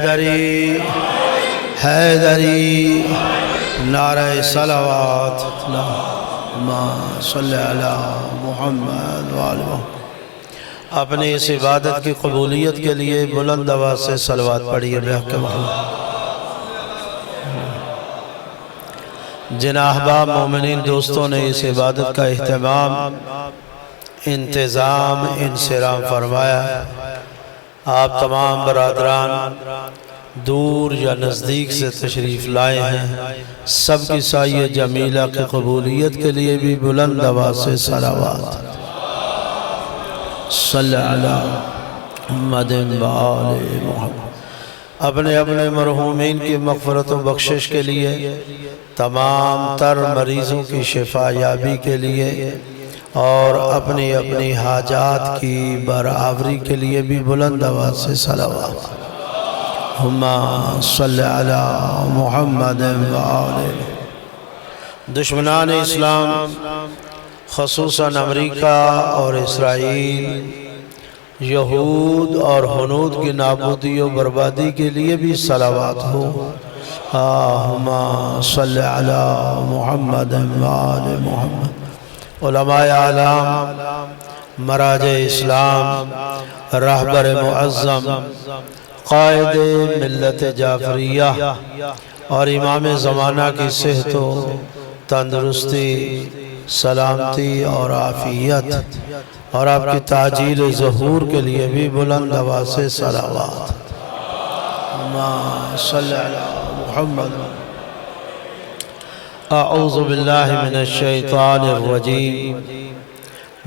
حیدری حیدری نعرہ صلوات اللہم صلی علی محمد وآلہ محمد۔ اپنی اس عبادت کی قبولیت کے لیے بلند آواز سے صلوات پڑھیے بحق محمد۔ جن احباب مومنین دوستوں نے اس عبادت کا اہتمام انتظام انصرام فرمایا ہے، آپ تمام برادران دور یا نزدیک سے تشریف لائے ہیں، سب کی سایہ جمیلہ کی قبولیت کے لیے بھی بلند آواز سے صلوات صلی علی محمد وآل محمد۔ اپنے اپنے مرحومین کی مغفرت و بخشش کے لیے، تمام تر مریضوں کی شفا یابی کے لیے اور اپنی اپنی حاجات کی برآوری کے لیے بھی بلند آواز سے صلوات اللہم صلی علی محمد وآلہ۔ دشمنان اسلام خصوصاً امریکہ اور اسرائیل، یہود اور ہنود کی نابودی و بربادی کے لیے بھی صلوات ہو اللہم صلی علی محمد وآلہ محمد۔ علماء اعلام، مراجع اسلام، رہبر معظم، قائد ملت جعفریہ اور امام زمانہ کی صحت و تندرستی، سلامتی اور عافیت اور آپ کی تعجیل ظہور کے لیے بھی بلند آواز سے صلوات اللہم صلی علی محمد۔ اعوذ باللہ من الشیطان الرجیم،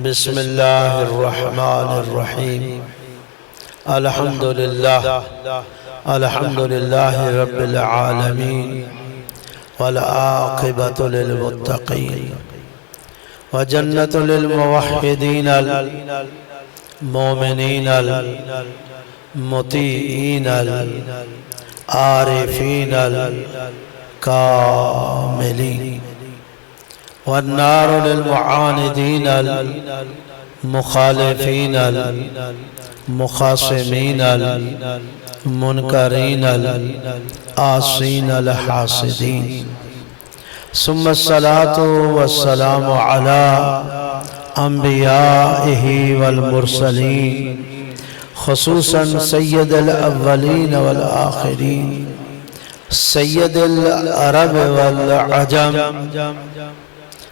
بسم اللہ الرحمن الرحیم۔ الحمدللہ رب العالمین والعاقبۃ للمتقین وجنت للموحدین المؤمنین المطیعین العارفین الکاملین والنار للمعاندین المخالفین المخاصمین المنکرین العاصین الحاسدین۔ ثم الصلاة والسلام على انبیائه والمرسلین، خصوصاً سید الاولین والآخرین، سید العرب والعجم،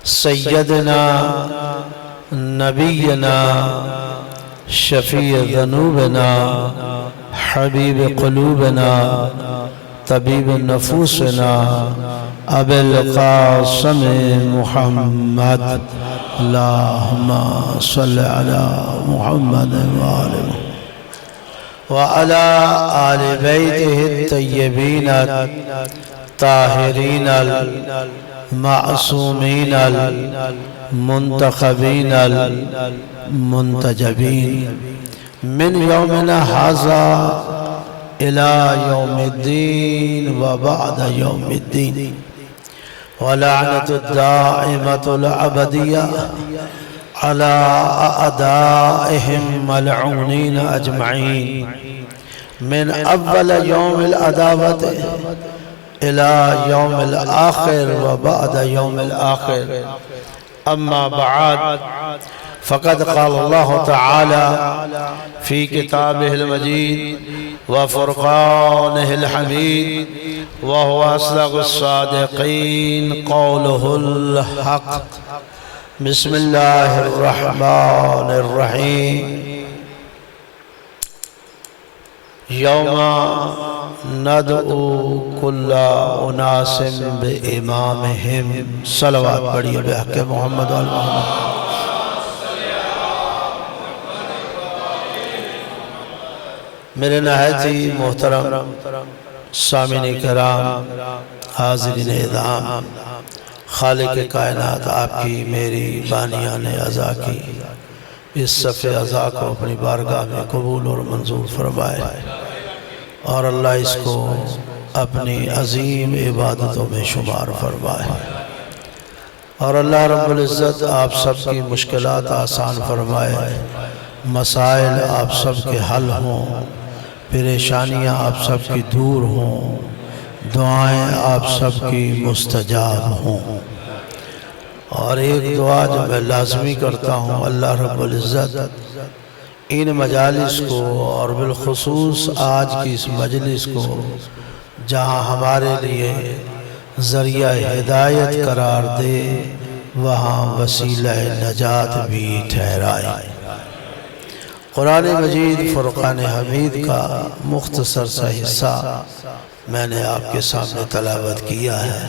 سیدنا نبینا شفیع ذنوبنا حبیب قلوبنا طبیب نفوسنا ابی القاسم محمد اللہم صلی علی محمد وعلی آل بیتہ الطیبین الطاہرین المعصومین المنتخبین المنتجبین من یومنا ھذا الى یوم الدین وبعد یوم الدین، ولعنت الدائمة العبدیہ على اعدائهم ملعونین اجمعین من اول یوم العداوة الى یوم الآخر وبعد یوم الآخر۔ اما بعد، فقد قال الله تعالى في كتابه المجيد وفرقانه الحميد وهو أصدق الصادقين قوله الحق، بسم الله الرحمن الرحيم۔ يوم ندعو كل أناس بإمامهم، صلوات پڑھیے بحق محمد وآل محمد۔ میرے نہایت ہی محترم سامعین کرام، حاضرین اعظام، خالق کائنات آپ کی میری بانیان عزا کی اس صفحِ عزا کو اپنی بارگاہ میں قبول اور منظور فرمائے، اور اللہ اس کو اپنی عظیم عبادتوں میں شمار فرمائے، اور اللہ رب العزت آپ سب کی مشکلات آسان فرمائے، مسائل آپ سب کے حل ہوں، پریشانیاں آپ سب کی دور ہوں، دعائیں آپ سب کی مستجاب ہوں۔ اور ایک دعا جو میں لازمی کرتا ہوں، اللہ رب العزت ان مجالس کو اور بالخصوص آج کی اس مجلس کو جہاں ہمارے لیے ذریعہ ہدایت قرار دے، وہاں وسیلہ نجات بھی ٹھہرائے۔ قرآن مجید فرقان حمید کا مختصر سا حصہ میں نے آپ کے سامنے تلاوت کیا ہے۔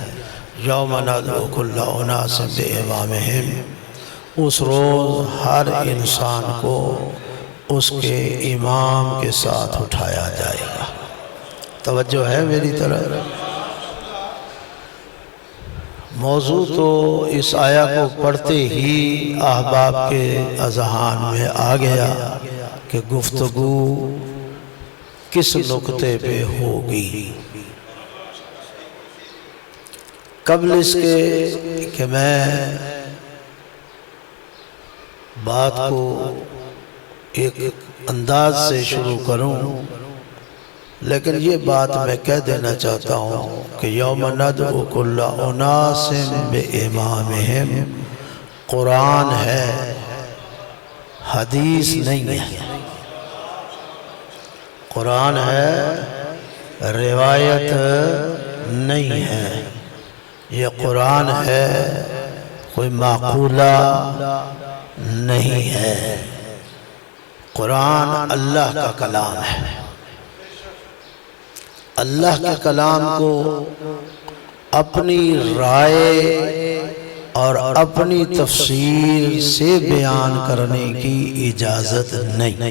یوم ندعو کل اناس بامامہم، اس روز ہر انسان کو اس کے امام کے ساتھ اٹھایا جائے گا۔ توجہ ہے میری طرف؟ موضوع تو اس آیہ کو پڑھتے ہی احباب کے اذہان میں آ گیا کہ گفتگو کس نقطے پہ ہوگی۔ قبل اس کے کہ میں بات کو ایک انداز سے شروع کروں، لیکن یہ بات میں کہہ دینا چاہتا ہوں کہ یوم ندعو کل اناس بامامہم قرآن ہے، حدیث نہیں ہے۔ قرآن ہے، روایت نہیں ہے۔ یہ قرآن ہے، کوئی معقولہ نہیں ہے۔ قرآن اللہ کا کلام ہے۔ اللہ کے کلام کو اپنی رائے اور اپنی تفسیر سے بیان کرنے کی اجازت نہیں۔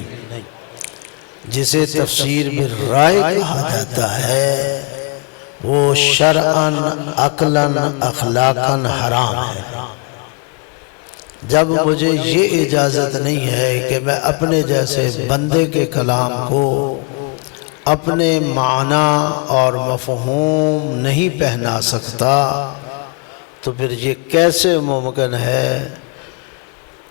جسے تفسیر بالرائے کہا جاتا ہے وہ شرعاً، عقلاً، اخلاقاً حرام ہے۔ جب مجھے یہ اجازت نہیں ہے کہ میں اپنے جیسے بندے کے کلام کو اپنے معنی اور مفہوم نہیں پہنا سکتا، تو پھر یہ کیسے ممکن ہے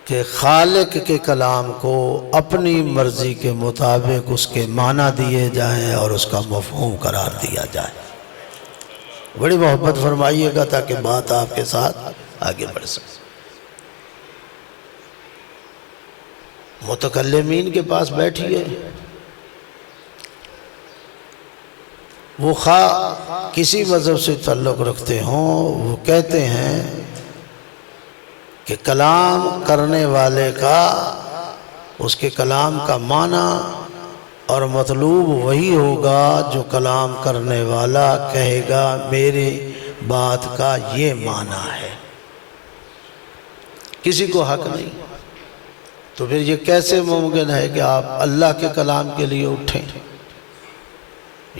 کہ خالق کے کلام کو اپنی مرضی کے مطابق اس کے معنی دیے جائیں اور اس کا مفہوم قرار دیا جائے؟ بڑی محبت فرمائیے گا تاکہ بات آپ کے ساتھ آگے بڑھ سکے۔ متکلمین کے پاس بیٹھیے، وہ خواہ کسی مذہب سے تعلق رکھتے ہوں، وہ کہتے ہیں کہ کلام کرنے والے کا، اس کے کلام کا معنی اور مطلوب وہی ہوگا جو کلام کرنے والا کہے گا میرے بات کا یہ معنی ہے، کسی کو حق نہیں۔ تو پھر یہ کیسے ممکن ہے کہ آپ اللہ کے کلام کے لیے اٹھیں؟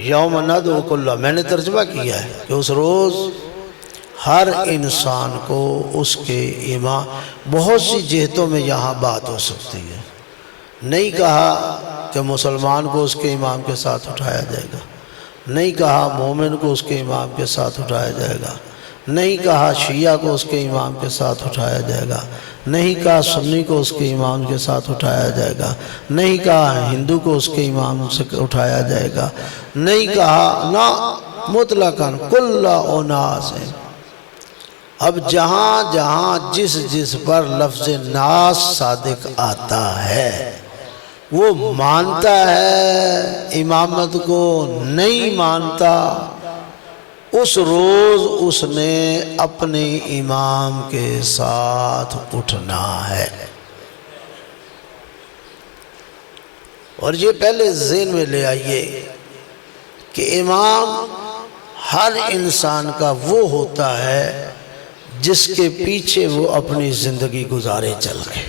یوم ندعو کل، میں نے ترجمہ کیا ہے کہ اس روز ہر انسان کو اس کے امام، بہت سی جہتوں میں یہاں بات ہو سکتی ہے۔ نہیں کہا کہ مسلمان کو اس کے امام کے ساتھ اٹھایا جائے گا، نہیں کہا مومن کو اس کے امام کے ساتھ اٹھایا جائے گا، نہیں کہا شیعہ کو اس کے امام کے ساتھ اٹھایا جائے گا، نہیں کہا سنی کو اس کے امام کے ساتھ اٹھایا جائے گا، نہیں کہا ہندو کو اس کے امام سے اٹھایا جائے گا، نہیں کہا نا مطلقاً کل اناس ہے۔ اب جہاں جہاں جس پر لفظ ناس صادق آتا ہے وہ مانتا ہے امامت کو، نہیں مانتا، اس روز اس نے اپنے امام کے ساتھ اٹھنا ہے۔ اور یہ پہلے ذہن میں لے آئیے کہ امام ہر انسان کا وہ ہوتا ہے جس کے پیچھے وہ اپنی زندگی گزارے چل گئے،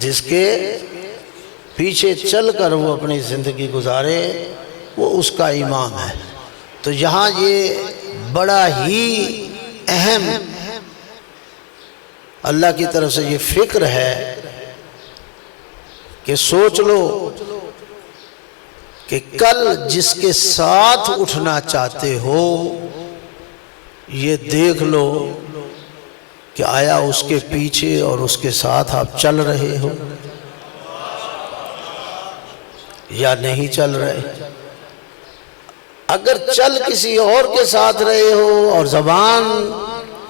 جس کے پیچھے چل کر وہ اپنی زندگی گزارے وہ اس کا امام ہے۔ تو یہاں یہ بڑا ہی اہم اللہ کی طرف سے یہ فکر ہے کہ سوچ لو کہ کل جس کے ساتھ اٹھنا چاہتے ہو یہ دیکھ لو کہ آیا اس کے پیچھے اور اس کے ساتھ آپ چل رہے ہو۔ یا نہیں چل رہے؟ اگر چل کسی اور کے ساتھ رہے ہو اور زبان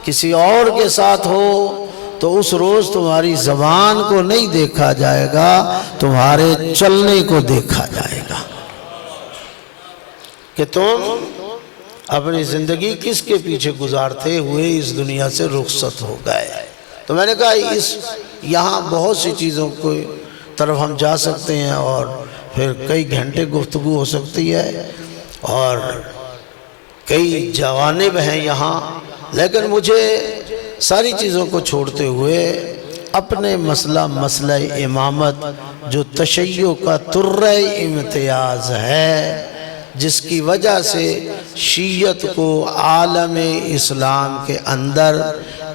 کسی اور کے ساتھ ہو تو اس روز تمہاری زبان کو نہیں دیکھا جائے گا، تمہارے چلنے کو دیکھا جائے گا کہ تم اپنی زندگی کس کے پیچھے گزارتے ہوئے اس دنیا سے رخصت ہو گئے۔ تو میں نے کہا یہاں بہت سی چیزوں کو طرف ہم جا سکتے ہیں اور پھر کئی گھنٹے گفتگو ہو سکتی ہے اور کئی جوانب ہیں یہاں، لیکن مجھے ساری چیزوں کو چھوڑتے ہوئے اپنے مسئلہ امامت جو تشیع کا ترہ امتیاز ہے، جس کی وجہ سے شیعت کو عالم اسلام کے اندر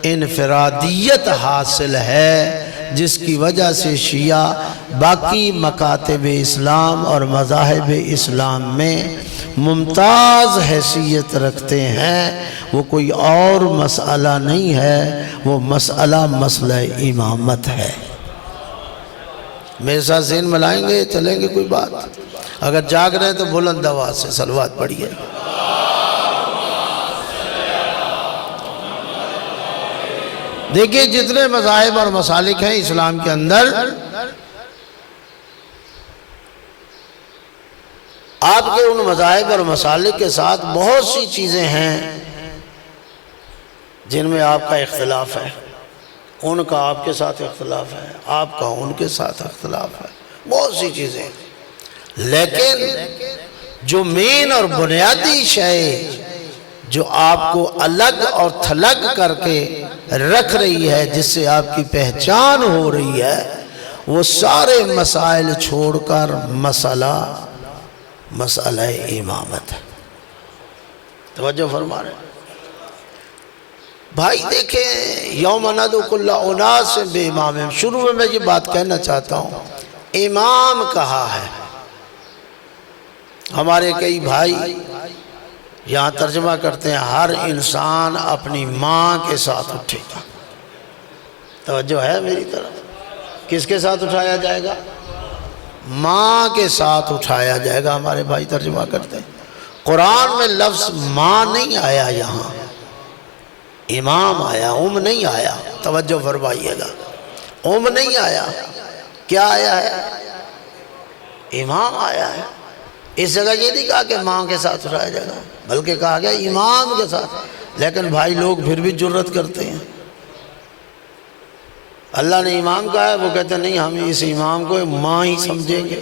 انفرادیت حاصل ہے، جس کی وجہ سے شیعہ باقی مکاتب اسلام اور مذاہب اسلام میں ممتاز حیثیت رکھتے ہیں، وہ کوئی اور مسئلہ نہیں ہے، وہ مسئلہ امامت ہے۔ میرے ساتھ ذہن ملائیں گے، چلیں گے کوئی بات؟ اگر جاگ رہے تو بلند آواز سے صلوات پڑھیے۔ دیکھیے جتنے مذاہب اور مسالک ہیں اسلام کے اندر، آپ کے ان مذاہب اور مسالک کے ساتھ بہت سی چیزیں ہیں جن میں آپ کا اختلاف ہے، ان کا آپ کے ساتھ اختلاف ہے، آپ کا ان کے ساتھ اختلاف ہے، بہت سی چیزیں، لیکن جو مین اور بنیادی شے جو آپ کو الگ اور تھلگ کر کے رکھ رہی ہے، جس سے آپ کی پہچان ہو رہی ہے، وہ سارے مسائل چھوڑ کر مسئلہ امامت ہے۔ توجہ فرما رہے ہیں بھائی؟ دیکھیں یوم ندعو کل اناس بامامہم، شروع میں یہ بات کہنا چاہتا ہوں، امام کہا ہے۔ ہمارے کئی بھائی یہاں ترجمہ کرتے ہیں ہر انسان اپنی ماں کے ساتھ اٹھے گا۔ توجہ ہے میری طرف؟ کس کے ساتھ اٹھایا جائے گا؟ ماں کے ساتھ اٹھایا جائے گا۔ ہمارے بھائی ترجمہ کرتے ہیں، قرآن میں لفظ ماں نہیں آیا، یہاں امام آیا، نہیں آیا۔ توجہ فرمائیے گا، نہیں آیا، کیا آیا ہے؟ امام آیا ہے۔ اس جگہ یہ نہیں کہا کہ ماں کے ساتھ اٹھایا جائے گا، بلکہ کہا گیا امام کے ساتھ۔ لیکن بھائی لوگ پھر بھی جرت کرتے ہیں، اللہ نے امام کہا ہے، وہ کہتے ہیں نہیں، ہم اس امام کو ماں ہی سمجھیں گے،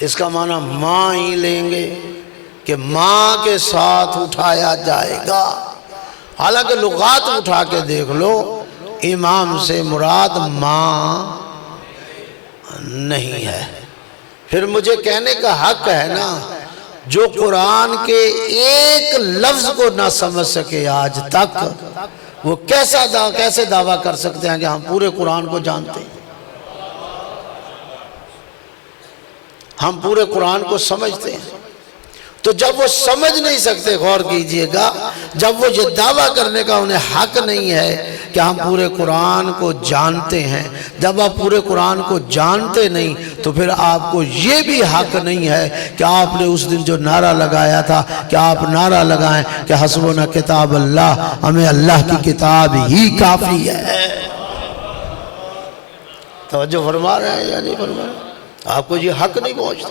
اس کا معنی ماں ہی لیں گے کہ ماں کے ساتھ اٹھایا جائے گا۔ حالانکہ لغات اٹھا کے دیکھ لو، امام سے مراد ماں نہیں ہے۔ پھر مجھے کہنے کا حق ہے نا، جو قرآن کے ایک لفظ کو نہ سمجھ سکے آج تک، وہ کیسے دعویٰ کر سکتے ہیں کہ ہم پورے قرآن کو جانتے ہیں، ہم پورے قرآن کو سمجھتے ہیں؟ تو جب وہ سمجھ نہیں سکتے، غور کیجئے گا، جب وہ یہ دعویٰ کرنے کا انہیں حق نہیں ہے کہ ہم پورے قرآن کو جانتے ہیں، جب آپ پورے قرآن کو جانتے نہیں تو پھر آپ کو یہ بھی حق نہیں ہے کہ آپ نے اس دن جو نعرہ لگایا تھا کہ آپ نعرہ لگائیں کہ حسبنا کتاب اللہ، ہمیں اللہ کی کتاب ہی کافی ہے۔ توجہ فرما رہے ہیں یا نہیں فرما رہے؟ آپ کو یہ حق نہیں پہنچتا،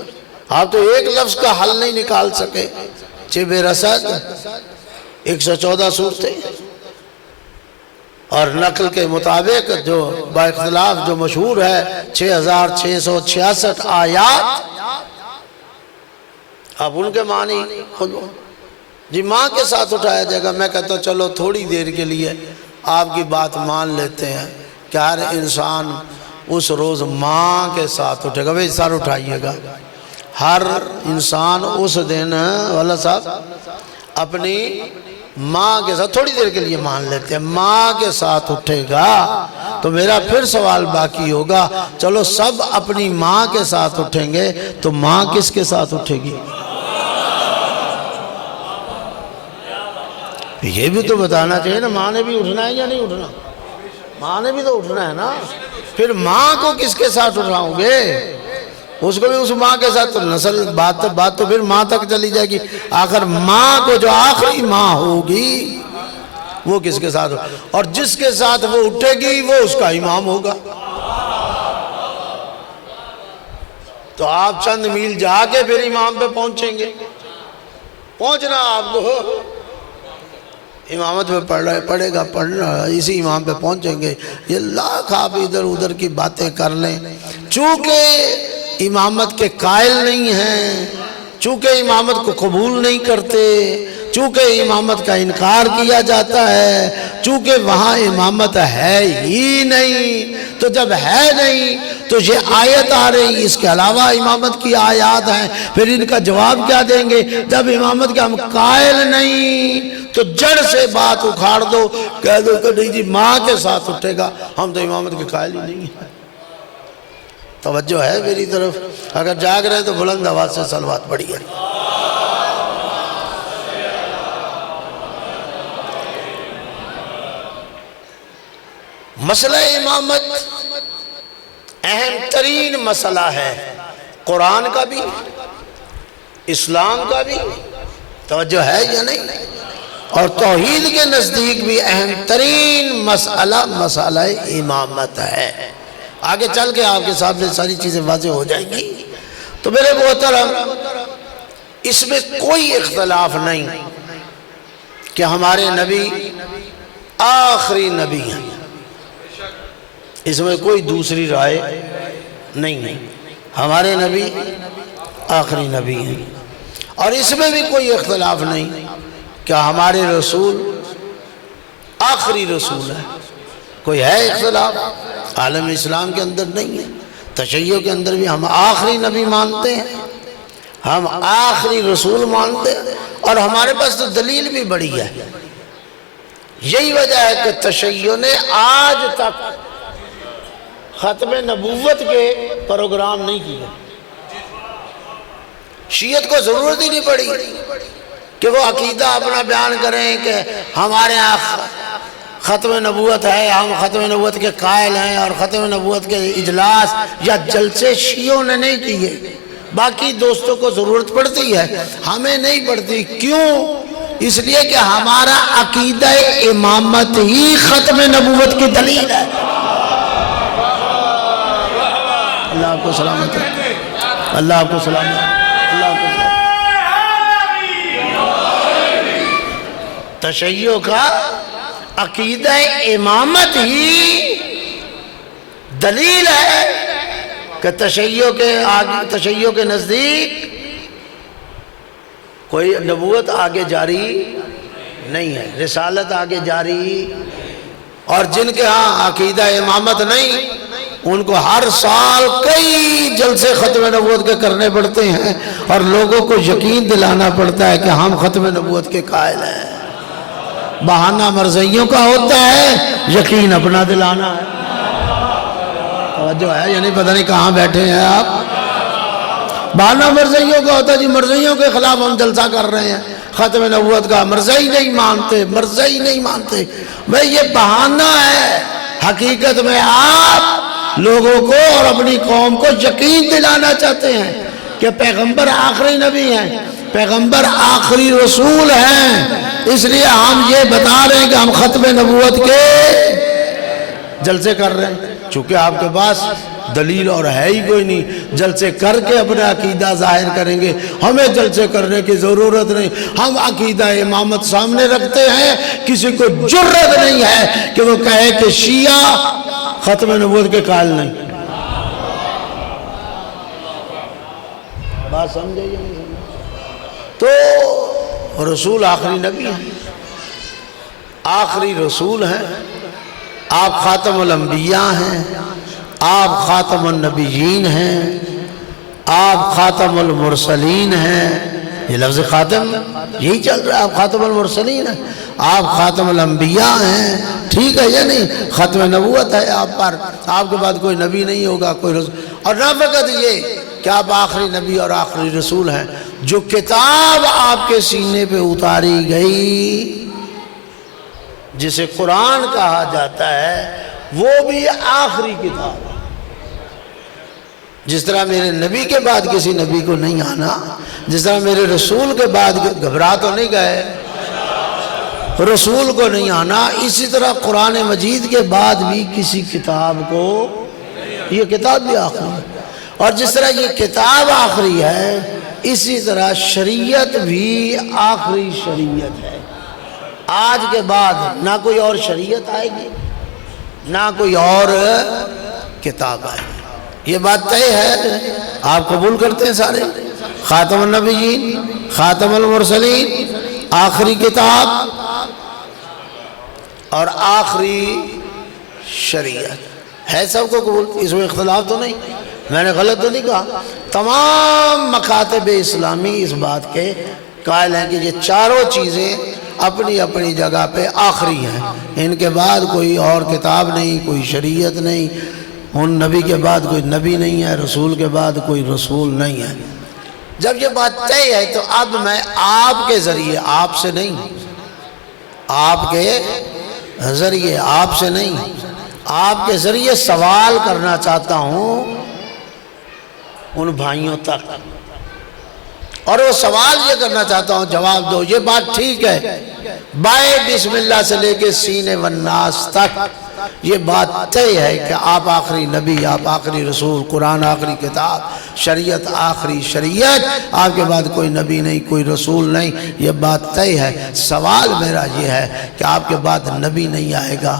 آپ تو ایک لفظ کا حل نہیں نکال سکے۔ چب رسد 114 صورتیں اور نقل کے مطابق جو با اختلاف جو مشہور ہے 6666 آیات، اب ان کے معنی خود جی ماں کے ساتھ اٹھایا جائے گا۔ میں کہتا ہوں چلو تھوڑی دیر کے لیے آپ کی بات مان لیتے ہیں کہ ہر انسان اس روز ماں کے ساتھ اٹھے گا۔ بھئی سر اٹھائیے گا، ہر انسان اس دن والا صاحب اپنی ماں کے ساتھ، تھوڑی دیر کے لیے مان لیتے ہیں، ماں کے ساتھ اٹھے گا۔ تو میرا پھر سوال باقی ہوگا، چلو سب اپنی ماں کے ساتھ اٹھیں گے تو ماں کس کے ساتھ اٹھے گی؟ یہ بھی تو بتانا چاہیے نا، ماں نے بھی اٹھنا ہے یا نہیں اٹھنا؟ ماں نے بھی تو اٹھنا ہے نا۔ پھر ماں کو کس کے ساتھ اٹھاؤں گے؟ اس کو بھی اس ماں کے ساتھ، تو نسل بات تو پھر ماں تک چلی جائے گی. آخر ماں کو جو آخری ماں ہوگی وہ کس کے ساتھ ہوگا، اور جس کے ساتھ وہ اٹھے گی وہ اس کا امام ہوگا. تو آپ چند میل جا کے پھر امام پہ پہنچیں گے. پہنچنا آپ کو امامت پہ پڑھے گا، پڑھنا اسی امام پہ پہنچیں گے. یہ لاکھ آپ ادھر ادھر کی باتیں کر لیں، چونکہ امامت کے قائل نہیں ہیں، چونکہ امامت کو قبول نہیں کرتے، چونکہ امامت کا انکار کیا جاتا ہے، چونکہ وہاں امامت ہے ہی نہیں. تو جب ہے نہیں تو یہ آیت آ رہی، اس کے علاوہ امامت کی آیات ہیں، پھر ان کا جواب کیا دیں گے؟ جب امامت کے ہم قائل نہیں تو جڑ سے بات اکھاڑ دو، کہہ دو کہ نہیں جی ماں کے ساتھ اٹھے گا، ہم تو امامت کے قائل ہی نہیں ہیں. توجہ ہے میری طرف؟ اگر جاگ رہے تو بلند آواز سے صلوات پڑھیے. مسئلہ امامت اہم ترین مسئلہ ہے، قرآن کا بھی اسلام کا بھی. توجہ ہے یا نہیں؟ اور توحید کے نزدیک بھی اہم ترین مسئلہ امامت ہے. آگے چل کے آپ کے سامنے ساری چیزیں واضح ہو جائیں گی. تو میرے محترم، اس میں کوئی اختلاف نہیں کہ ہمارے نبی آخری نبی ہیں، اس میں کوئی دوسری رائے نہیں ہے. ہمارے نبی آخری نبی ہیں، اور اس میں بھی کوئی اختلاف نہیں کہ ہمارے رسول آخری رسول ہے. کوئی ہے اختلاف؟ عالم اسلام کے اندر نہیں ہے. تشیع کے اندر بھی ہم آخری نبی مانتے ہیں، ہم آخری رسول مانتے ہیں، اور ہمارے پاس تو دلیل بھی بڑی ہے. یہی وجہ ہے کہ تشیع نے آج تک ختم نبوت کے پروگرام نہیں کیے. شیعت کو ضرورت ہی نہیں پڑی کہ وہ عقیدہ اپنا بیان کریں کہ ہمارے یہاں ختم نبوت ہے، ہم ختم نبوت کے قائل ہیں، اور ختم نبوت کے اجلاس یا جلسے شیعوں نے نہیں کیے. باقی دوستوں کو ضرورت پڑتی ہے، ہمیں نہیں پڑتی. کیوں؟ اس لیے کہ ہمارا عقیدہ امامت ہی ختم نبوت کی دلیل ہے. اللہ آپ کو سلامت رکھے، اللہ آپ کو سلامت رکھے، اللہ آپ کو سلامت. تشیع کا عقیدہ امامت ہی دلیل ہے کہ تشیع کے نزدیک کوئی نبوت آگے جاری نہیں ہے، رسالت آگے جاری. اور جن کے ہاں عقیدہ امامت نہیں، ان کو ہر سال کئی جلسے ختم نبوت کے کرنے پڑتے ہیں، اور لوگوں کو یقین دلانا پڑتا ہے کہ ہم ختم نبوت کے قائل ہیں. بہانہ مرزائیوں کا ہوتا ہے، یقین اپنا دلانا ہے. توجہ ہے یعنی پتہ نہیں کہاں بیٹھے ہیں آپ. بہانہ مرزائیوں کا ہوتا ہے، جی مرزائیوں کے خلاف ہم جلسہ کر رہے ہیں، ختم نبوت کا. مرزائی نہیں مانتے، مرزائی نہیں مانتے. بھئی یہ بہانہ ہے. حقیقت میں آپ لوگوں کو اور اپنی قوم کو یقین دلانا چاہتے ہیں کہ پیغمبر آخری نبی ہیں، پیغمبر آخری رسول ہیں. اس لیے ہم یہ بتا رہے ہیں کہ ہم ختم نبوت کے جلسے کر رہے ہیں. چونکہ آپ کے پاس دلیل اور ہے ہی کوئی نہیں، جلسے کر کے اپنا عقیدہ ظاہر کریں گے. ہمیں جلسے کرنے کی ضرورت نہیں. ہم عقیدہ امامت سامنے رکھتے ہیں. کسی کو جرت نہیں ہے کہ وہ کہے کہ شیعہ ختم نبوت کے قائل نہیں. بات سمجھے یا نہیں سمجھے؟ تو رسول آخری نبی ہیں، آخری رسول ہیں. آپ خاتم الانبیاء ہیں، آپ خاتم النبیین ہیں، آپ خاتم المرسلین ہیں. یہ لفظ خاتم یہی چل رہا ہے، آپ خاتم المرسلین ہیں، آپ خاتم الانبیاء ہیں. ٹھیک ہے یا نہیں؟ ختم نبوت ہے آپ پر، آپ کے بعد کوئی نبی نہیں ہوگا، کوئی رسول. اور نہ فقط یہ کہ آپ آخری نبی اور آخری رسول ہیں، جو کتاب آپ کے سینے پہ اتاری گئی جسے قرآن کہا جاتا ہے، وہ بھی آخری کتاب ہے. جس طرح میرے نبی کے بعد کسی نبی کو نہیں آنا، جس طرح میرے رسول کے بعد گھبرا تو نہیں گئے، رسول کو نہیں آنا، اسی طرح قرآن مجید کے بعد بھی کسی کتاب کو، یہ کتاب بھی آخری ہے، اور جس طرح یہ کتاب آخری ہے اسی طرح شریعت بھی آخری شریعت ہے۔ آج کے بعد نہ کوئی اور شریعت آئے گی، نہ کوئی اور کتاب آئے گی، یہ بات طے ہے۔ آپ قبول کرتے ہیں سارے؟ خاتم النبیین، خاتم المرسلین، آخری کتاب اور آخری شریعت ہے، سب کو قبول، اس میں اختلاف تو نہیں، میں نے غلط تو نہیں کہا۔ تمام مکاتب اسلامی اس بات کے قائل ہیں کہ یہ چاروں چیزیں اپنی اپنی جگہ پہ آخری ہیں، ان کے بعد کوئی اور کتاب نہیں، کوئی شریعت نہیں، ان نبی کے بعد کوئی نبی نہیں ہے، رسول کے بعد کوئی رسول نہیں ہے۔ جب یہ بات طے ہے تو اب میں آپ کے ذریعے، آپ سے نہیں، آپ کے ذریعے، آپ سے نہیں، آپ کے ذریعے سوال کرنا چاہتا ہوں ان بھائیوں تک، اور وہ سوال یہ کرنا چاہتا ہوں، جواب دو۔ یہ بات ٹھیک ہے بائے بسم اللہ سے لے کے سین والناس تک یہ بات طے ہے کہ آپ آخری نبی، آپ آخری رسول، قرآن آخری کتاب، شریعت آخری شریعت، آپ کے بعد کوئی نبی نہیں، کوئی رسول نہیں، یہ بات طے ہے۔ سوال میرا یہ ہے کہ آپ کے بعد نبی نہیں آئے گا،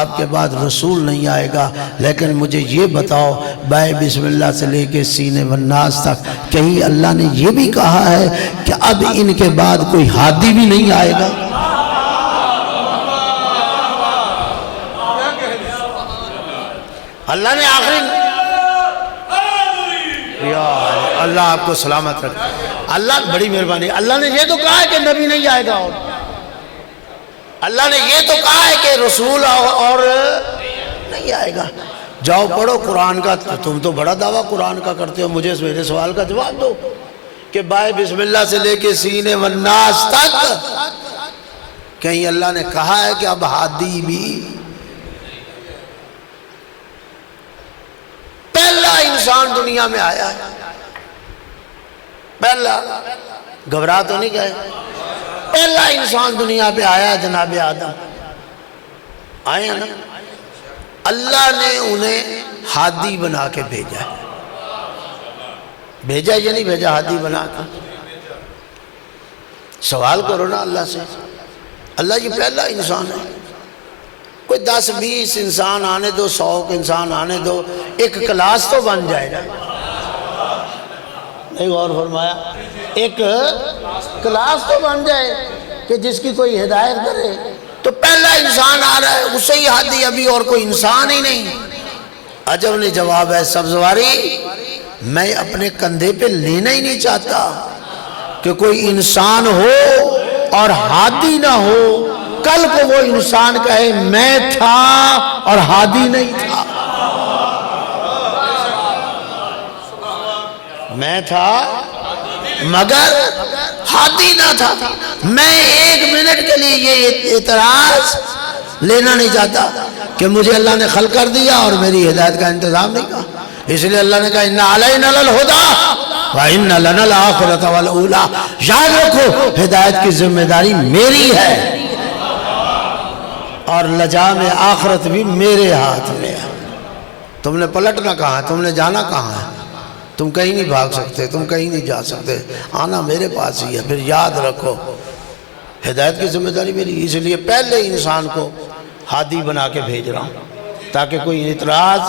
آپ کے بعد رسول نہیں آئے گا، لیکن مجھے یہ بتاؤ بائے بسم اللہ سے لے کے سین والناس تک کہیں اللہ نے یہ بھی کہا ہے کہ اب ان کے بعد کوئی ہادی بھی نہیں آئے گا؟ اللہ نے آخری، یا اللہ آپ کو سلامت رکھے، اللہ بڑی مہربانی، اللہ نے یہ تو کہا ہے کہ نبی نہیں آئے گا، اور اللہ نے یہ تو کہا ہے کہ رسول اور نہیں آئے گا۔ جاؤ پڑھو قرآن کا، تم تو بڑا دعویٰ قرآن کا کرتے ہو، مجھے میرے سوال کا جواب دو کہ بائے بسم اللہ سے لے کے سین والناس تک کہیں اللہ نے کہا ہے کہ اب ہادی بھی؟ پہلا انسان دنیا میں آیا ہے، پہلا، گھبرا تو نہیں گئے، پہلا انسان دنیا پہ آیا ہے جناب آدم، آئے ہیں نا؟ اللہ نے انہیں ہادی بنا کے بھیجا ہے، بھیجا یا نہیں بھیجا؟ ہادی بنا کے سوال کرو نا اللہ سے، اللہ یہ پہلا انسان ہے، کوئی 10-20 انسان آنے دو، 100 انسان آنے دو، ایک کلاس تو بن جائے گا، نہیں غور فرمایا؟ ایک کلاس تو بن جائے کہ جس کی کوئی ہدایت کرے، تو پہلا انسان آ رہا ہے، اسے ہی ہادی، ابھی اور کوئی انسان ہی نہیں۔ عجب نے جواب ہے سبزواری، میں اپنے کندھے پہ لینا ہی نہیں چاہتا کہ کوئی انسان ہو اور ہادی نہ ہو، کل کو وہ انسان کہے میں تھا اور ہادی نہیں تھا، میں تھا مگر ہادی نہ تھا۔ میں 1 منٹ کے لیے یہ اعتراض لینا نہیں چاہتا کہ مجھے اللہ نے خلق کر دیا اور میری ہدایت کا انتظام نہیں کہا، اس لیے اللہ نے کہا اِنَّ عَلَيْنَا لَلْهُدَىٰ وَإِنَّ لَنَا الْآخِرَةَ وَالْأُولَىٰ۔ یاد رکھو ہدایت کی ذمہ داری میری ہے اور لجام آخرت بھی میرے ہاتھ میں ہے۔ تم نے پلٹنا کہاں ہے؟ تم نے جانا کہاں ہے؟ تم کہیں نہیں بھاگ سکتے، تم کہیں نہیں جا سکتے، آنا میرے پاس ہی ہے۔ پھر یاد رکھو ہدایت کی ذمہ داری میری، اس لیے پہلے انسان کو ہادی بنا کے بھیج رہا ہوں تاکہ کوئی اعتراض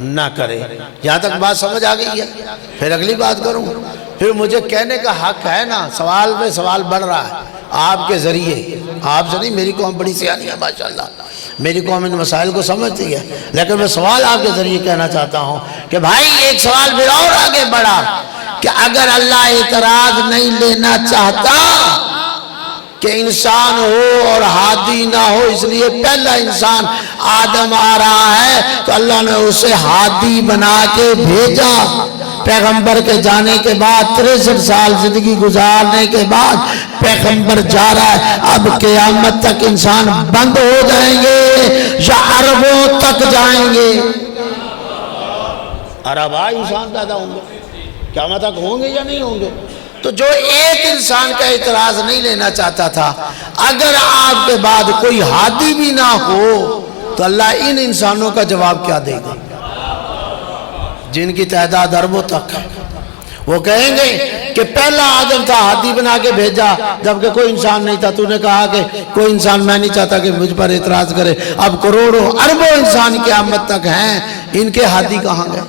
نہ کرے۔ یہاں تک بات سمجھ آ گئی ہے؟ پھر اگلی بات کروں، پھر مجھے کہنے کا حق ہے نا، سوال پہ سوال بڑھ رہا ہے آپ کے ذریعے، آپ سے نہیں، میری قوم بڑی سیانی ہے ماشاءاللہ، میری قوم ان مسائل کو سمجھتی ہے، لیکن میں سوال آپ کے ذریعے کہنا چاہتا ہوں کہ بھائی ایک سوال پھر اور آگے بڑھا کہ اگر اللہ اعتراض نہیں لینا چاہتا کہ انسان ہو اور ہادی نہ ہو، اس لیے پہلا انسان آدم آ رہا ہے تو اللہ نے اسے ہادی بنا کے بھیجا۔ پیغمبر کے جانے کے بعد 63 سال زندگی گزارنے کے بعد پیغمبر جا رہا ہے، اب قیامت تک انسان بند ہو جائیں گے یا عربوں تک جائیں گے؟ اربا انسان پیدا ہوں گے، قیامت تک ہوں گے یا نہیں ہوں گے؟ تو جو ایک انسان کا اعتراض نہیں لینا چاہتا تھا، اگر آپ کے بعد کوئی ہادی بھی نہ ہو تو اللہ ان انسانوں کا جواب کیا دے گا جن کی تعداد اربوں تک ہے؟ وہ کہیں گے کہ پہلا آدم تھا، ہادی بنا کے بھیجا جبکہ کوئی انسان نہیں تھا، تو نے کہا کہ کوئی انسان میں نہیں چاہتا کہ مجھ پر اعتراض کرے، اب کروڑوں اربوں انسان قیامت تک ہیں، ان کے ہادی کہاں گئے؟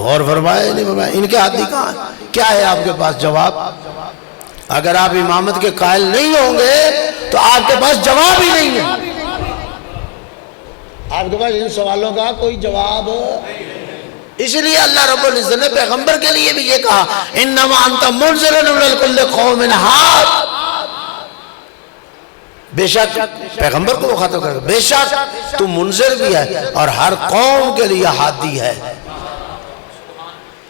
اور فرمائے نہیں فرمائے ان کے ہادی کہاں ہیں؟ کیا ہے آپ کے پاس جواب؟ اگر آپ امامت کے قائل نہیں ہوں گے تو آپ کے پاس جواب ہی نہیں ہے، آپ کے پاس ان سوالوں کا کوئی جواب ہو۔ اس لیے اللہ رب العزت نے پیغمبر کے لیے بھی یہ کہا انما انت منذر لکل قوم ہاد، بے شک پیغمبر کو مخاطب کر بے شک تو منذر بھی ہے اور ہر قوم کے لیے ہادی ہے۔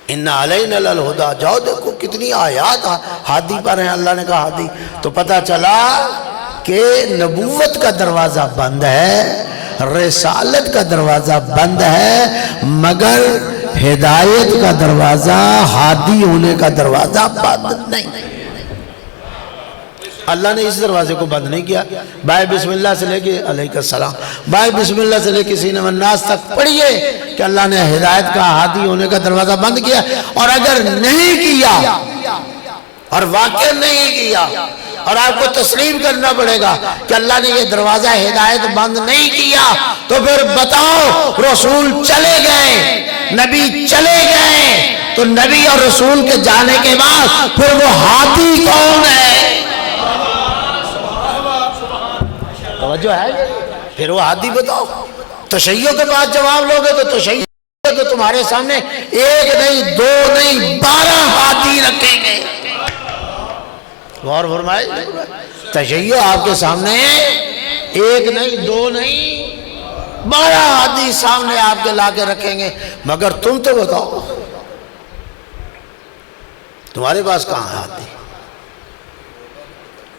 ان علینا للہدی، جاؤ دیکھو کتنی آیات ہادی پر ہیں، اللہ نے کہا ہادی، تو پتہ چلا کہ نبوت کا دروازہ بند ہے، رسالت کا دروازہ بند ہے، مگر ہدایت کا دروازہ، ہادی ہونے کا دروازہ بند نہیں۔ اللہ نے اس دروازے کو بند نہیں کیا۔ بائے بسم اللہ سے لے کے علیہ السلام، بائے بسم اللہ سے لے کے سینہ والناس تک پڑھئے کہ اللہ نے ہدایت کا، ہادی ہونے کا دروازہ بند کیا، اور اگر نہیں کیا اور واقع نہیں کیا اور آپ کو تسلیم کرنا پڑے گا کہ اللہ نے یہ دروازہ ہدایت بند نہیں کیا، تو پھر بتاؤ رسول چلے گئے، نبی چلے گئے، تو نبی اور رسول کے جانے کے بعد پھر وہ ہادی کون ہے؟ توجہ ہے؟ پھر وہ ہادی بتاؤ۔ تشیع کے بعد جواب لوگے تو تشیع تو تمہارے سامنے ایک نہیں، دو نہیں، 12 ہادی رکھیں گے۔ غور فرمائے، تشیع آپ کے سامنے ایک نہیں، دو نہیں، 12 ہادی سامنے آپ کے لا کے رکھیں گے، مگر تم تو بتاؤ تمہارے پاس کہاں ہے ہادی؟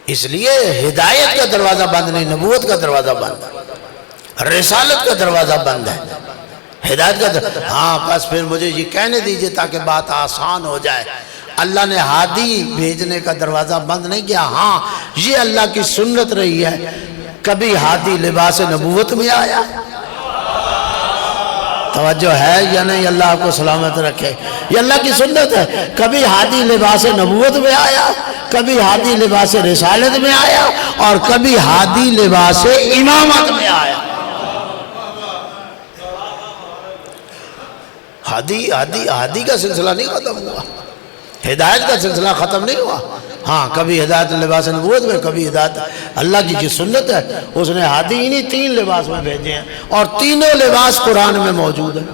اس لیے ہدایت کا دروازہ بند نہیں، نبوت کا دروازہ بند ہے، رسالت کا دروازہ بند ہے، ہدایت کا دروازہ۔ ہاں بس پھر مجھے یہ کہنے دیجئے تاکہ بات آسان ہو جائے، اللہ نے ہادی بھیجنے کا دروازہ بند نہیں کیا۔ ہاں یہ اللہ کی سنت رہی ہے، کبھی ہادی لباس نبوت میں آیا، توجہ ہے یا نہیں؟ اللہ آپ کو سلامت رکھے، یہ اللہ کی سنت ہے، کبھی ہادی لباس نبوت میں آیا، کبھی ہادی لباس رسالت میں آیا، اور کبھی ہادی لباس امامت میں آیا۔ ہادی کا سلسلہ نہیں ختم ہوا، ہدایت کا سلسلہ ختم نہیں ہوا۔ ہاں کبھی ہدایت لباس نبوت میں، کبھی ہدایت اللہ کی جو سنت ہے، اس نے ہادی انہی 3 لباس میں بھیجے ہیں، اور تینوں لباس قرآن میں موجود ہیں۔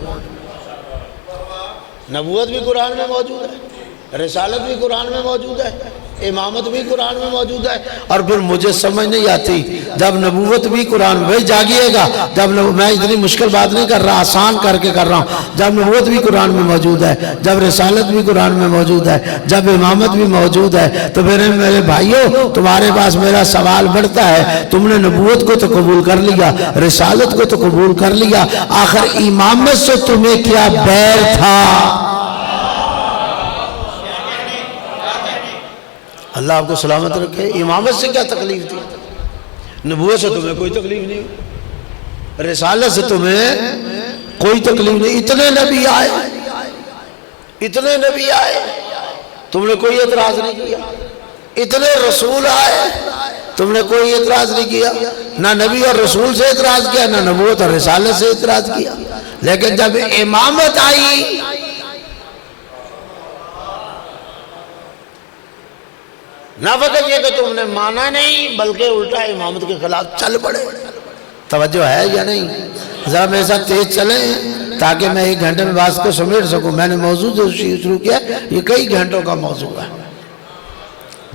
نبوت بھی قرآن میں موجود ہے، رسالت بھی قرآن میں موجود ہے، امامت بھی قرآن میں موجود ہے۔ اور پھر مجھے سمجھ نہیں آتی جب نبوت بھی قرآن میں، بھائی جاگیے گا، جب میں اتنی مشکل بات نہیں کر رہا، آسان کر کے کر رہا ہوں، جب نبوت بھی قرآن میں موجود ہے، جب رسالت بھی قرآن میں موجود ہے، جب امامت بھی موجود ہے، تو پھر میرے بھائیوں تمہارے پاس میرا سوال بڑھتا ہے، تم نے نبوت کو تو قبول کر لیا، رسالت کو تو قبول کر لیا، آخر امامت سے تمہیں کیا بیر تھا؟ اللہ آپ کو سلامت رکھے، امامت سے کیا تکلیف تھی؟ نبوت سے تمہیں کوئی تکلیف نہیں، رسالت سے تمہیں کوئی تکلیف نہیں۔ اتنے نبی آئے، اتنے نبی آئے، تم نے کوئی اعتراض نہیں کیا، اتنے رسول آئے، تم نے کوئی اعتراض نہیں کیا، نہ نبی اور رسول سے اعتراض کیا، نہ نبوت اور رسالت سے اعتراض کیا۔ لیکن جب امامت آئی، نہ فقط یہ کہ تم نے مانا نہیں بلکہ الٹا امامت کے خلاف چل پڑے۔ توجہ ہے یا نہیں؟ ذرا میرے ساتھ تیز چلیں تاکہ میں 1 گھنٹے میں بات کو سمیٹ سکوں۔ میں نے موضوع جو شروع کیا یہ کئی گھنٹوں کا موضوع ہے،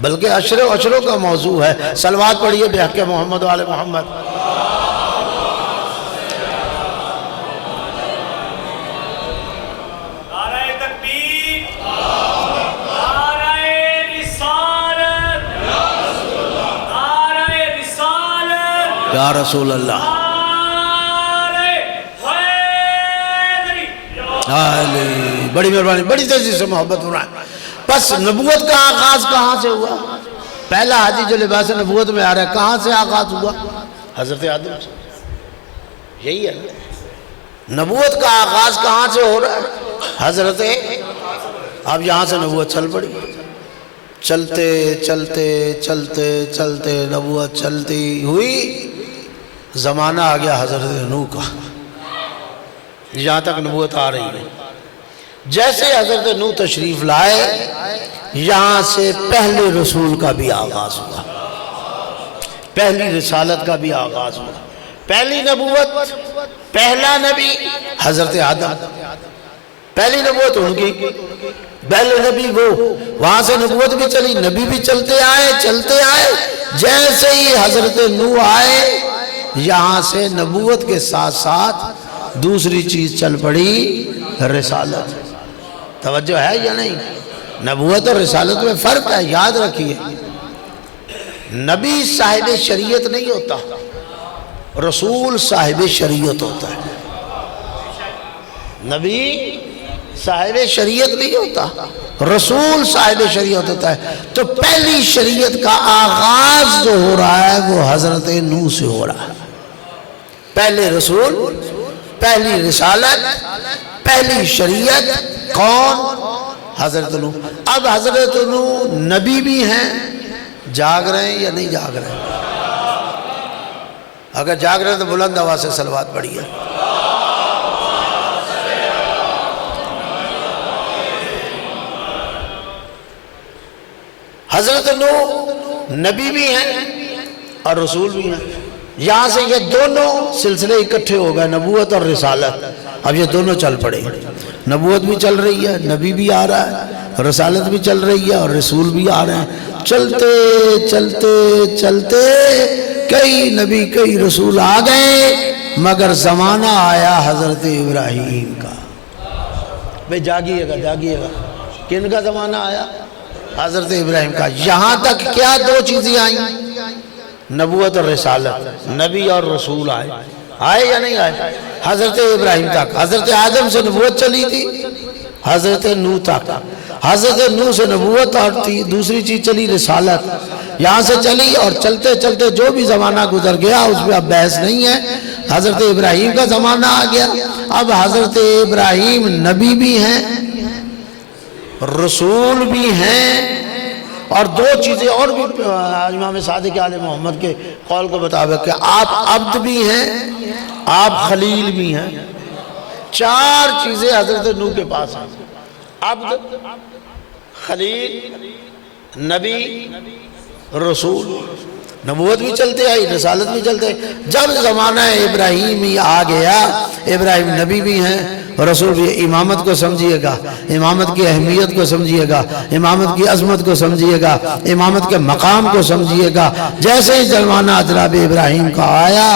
بلکہ عشروں کا موضوع ہے۔ صلوات پڑھیے بحق محمد و آل محمد۔ یا رسول اللہ، بڑی مہربانی، بڑی تیزی سے محبت فرمائیں۔ پس نبوت کا آغاز کہاں سے ہوا؟ پہلا حدیث جو لباس نبوت میں آ رہا ہے کہاں سے آغاز ہوا؟ حضرت آدم سے۔ یہی ہے نبوت کا آغاز کہاں سے ہو رہا ہے؟ حضرت اب یہاں سے نبوت چل پڑی، چلتے چلتے چلتے چلتے نبوت چلتی ہوئی، زمانہ آ گیا حضرت نوح کا، یہاں تک نبوت آ رہی ہے۔ جیسے حضرت نوح تشریف لائے، یہاں سے پہلے رسول کا بھی آغاز ہوا، پہلی رسالت کا بھی آغاز ہوا۔ پہلی نبوت، پہلا نبی حضرت آدم، پہلی نبوت ان کی، پہلے نبی وہ، وہاں سے نبوت بھی چلی، نبی بھی چلتے آئے، جیسے ہی حضرت نوح آئے، یہاں سے نبوت کے ساتھ ساتھ دوسری چیز چل پڑی، رسالت۔ توجہ ہے یا نہیں؟ نبوت اور رسالت میں فرق ہے، یاد رکھیے۔ نبی صاحب شریعت نہیں ہوتا، رسول صاحب شریعت ہوتا ہے۔ نبی صاحب شریعت نہیں ہوتا، رسول صاحب شریعت ہوتا ہے۔ تو پہلی شریعت کا آغاز جو ہو رہا ہے وہ حضرت نوح سے ہو رہا ہے۔ پہلے رسول، پہلی رسالت، پہلی شریعت کون؟ حضرت نوح۔ اب حضرت نوح نبی بھی ہیں، جاگ رہے ہیں یا نہیں جاگ رہے ہیں؟ اگر جاگ رہے ہیں تو بلند آواز سے صلوات پڑھیے۔ حضرت نوح نبی بھی ہیں اور رسول بھی ہیں۔ یہاں سے یہ دونوں سلسلے اکٹھے ہو گئے، نبوت اور رسالت۔ اب یہ دونوں چل پڑے، نبوت بھی چل رہی ہے، نبی بھی آ رہا ہے، رسالت بھی چل رہی ہے اور رسول بھی آ رہے ہیں۔ چلتے چلتے چلتے کئی نبی کئی رسول آ گئے، مگر زمانہ آیا حضرت ابراہیم کا۔ بھئی جاگیے گا، کن کا زمانہ آیا؟ حضرت ابراہیم کا۔ یہاں تک کیا دو چیزیں آئیں؟ نبوت اور رسالت، نبی اور رسول آئے یا نہیں آئے؟ حضرت ابراہیم تک، حضرت آدم سے نبوت چلی تھی، حضرت نوح تک، حضرت نوح سے نبوت اور دوسری چیز چلی رسالت، یہاں سے چلی اور چلتے چلتے جو بھی زمانہ گزر گیا اس پہ اب بحث نہیں ہے۔ حضرت ابراہیم کا زمانہ آ گیا، اب حضرت ابراہیم نبی بھی ہیں، رسول بھی ہیں، اور دو چیزیں اور بھی امام صادق آل محمد کے قول کو مطابق کہ آپ عبد بھی ہیں، آپ خلیل بھی ہیں۔ چار چیزیں حضرت نوح کے پاس ہیں، عبد، خلیل، نبی، رسول۔ نبوت بھی چلتے آئی، رسالت بھی چلتے آئی۔ جب زمانہ ابراہیمی آ گیا، ابراہیم نبی بھی ہیں، رسول بھی۔ امامت کو سمجھیے گا، امامت کی اہمیت کو سمجھیے گا، امامت کی عظمت کو سمجھیے گا، امامت کے مقام کو سمجھیے گا۔ جیسے ہی زمانہ جناب ابراہیم کا آیا،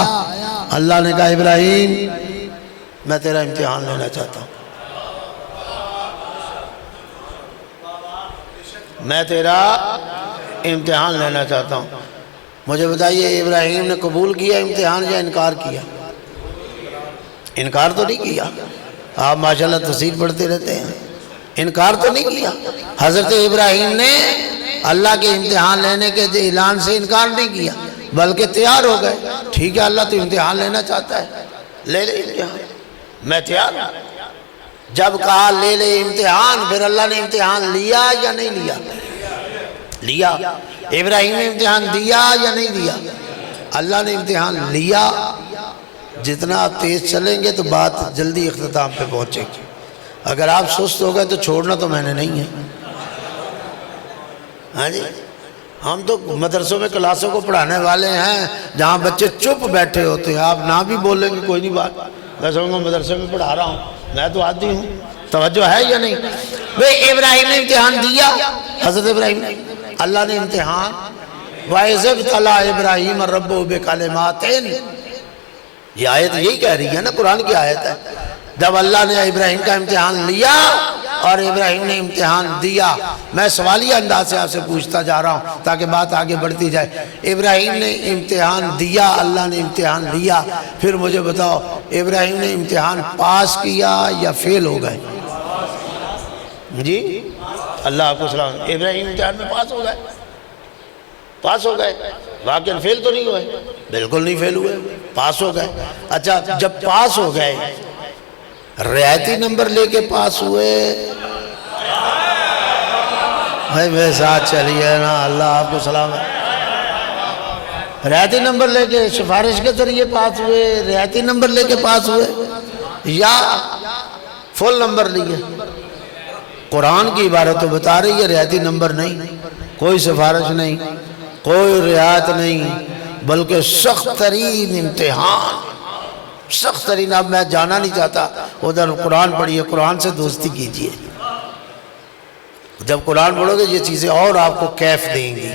اللہ نے کہا ابراہیم میں تیرا امتحان لینا چاہتا ہوں، میں تیرا امتحان لینا چاہتا ہوں۔ مجھے بتائیے ابراہیم نے قبول کیا امتحان یا انکار کیا؟ انکار تو نہیں کیا۔ آپ ماشاءاللہ تفسیر پڑھتے رہتے ہیں، انکار تو نہیں کیا۔ حضرت ابراہیم نے اللہ کے امتحان لینے کے اعلان سے انکار نہیں کیا، بلکہ تیار ہو گئے۔ ٹھیک ہے اللہ تو امتحان لینا چاہتا ہے، لے لے امتحان، میں تیار ہوں۔ جب کہا لے لے امتحان، پھر اللہ نے امتحان لیا یا نہیں لیا؟ لیا۔ ابراہیم نے امتحان دیا یا نہیں دیا؟ اللہ نے امتحان لیا۔ جتنا آپ تیز چلیں گے تو بات جلدی اختتام پہ پہنچے گی۔ اگر آپ سست ہو گئے تو چھوڑنا تو میں نے نہیں ہے۔ ہاں جی، ہم تو مدرسوں میں کلاسوں کو پڑھانے والے ہیں جہاں بچے چپ بیٹھے ہوتے ہیں، آپ نہ بھی بولیں گے کوئی نہیں بات، میں سمجھوں گا مدرسے میں پڑھا رہا ہوں، میں تو عادی ہوں۔ توجہ ہے یا نہیں؟ بھئی ابراہیم نے امتحان دیا، حضرت ابراہیم نے، اللہ نے امتحان وَإِذِ ابْتَلَىٰ إِبْرَاهِيمَ رَبُّهُ بِكَلِمَاتٍ، یہ آیت یہی کہہ رہی ہے نا، قرآن کی آیت ہے۔ جب اللہ نے ابراہیم کا امتحان لیا اور ابراہیم نے امتحان دیا. میں سوالیہ انداز سے آپ سے پوچھتا جا رہا ہوں تاکہ بات آگے بڑھتی جائے. ابراہیم نے امتحان دیا, اللہ نے امتحان لیا. پھر مجھے بتاؤ ابراہیم نے امتحان پاس کیا یا فیل ہو گئے؟ جی اللہ آپ کو سلام. ابراہیم امتحان میں پاس ہو گئے, پاس ہو گئے, واقعاً فیل تو نہیں ہوئے, بالکل نہیں فیل ہوئے, پاس ہو گئے. اچھا جب پاس ہو گئے رعایتی نمبر لے کے پاس ہوئے؟ بھائی میرے ساتھ چلیے نا, اللہ آپ کو سلام ہے. رعایتی نمبر لے کے سفارش کے ذریعے پاس ہوئے, رعایتی نمبر لے کے پاس ہوئے یا فل نمبر لیے؟ قرآن کی عبارت تو بتا رہی ہے رعایتی نمبر نہیں, کوئی سفارش نہیں, کوئی رعایت نہیں, بلکہ سخت ترین امتحان, سخت ترین. اب میں جانا نہیں چاہتا, ادھر قرآن پڑھیے, قرآن سے دوستی کیجئے. جب قرآن پڑھو گے یہ چیزیں اور آپ کو کیف دیں گی.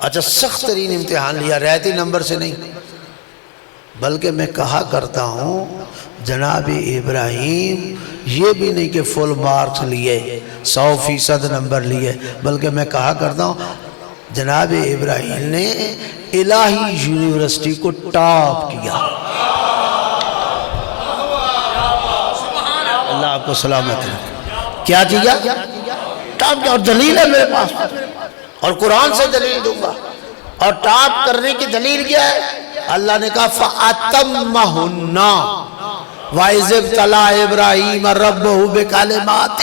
اچھا سخت ترین امتحان لیا, رعایتی نمبر سے نہیں, بلکہ میں کہا کرتا ہوں جناب ابراہیم یہ بھی نہیں کہ فل مارکس لیے, 100% نمبر لیے, بلکہ میں کہا کرتا ہوں جناب ابراہیم نے الہی یونیورسٹی کو ٹاپ کیا. اللہ آپ کو سلامت رکھے. کیا کیا؟ ٹاپ کیا. اور دلیل ہے میرے پاس, اور قرآن سے دلیل دوں گا. اور ٹاپ کرنے کی دلیل کیا ہے؟ اللہ نے کہا فَأَتَمَّهُنَّ وَإِذِ ابْتَلَىٰ إِبْرَاهِيمَ رَبُّهُ بِكَلِمَاتٍ.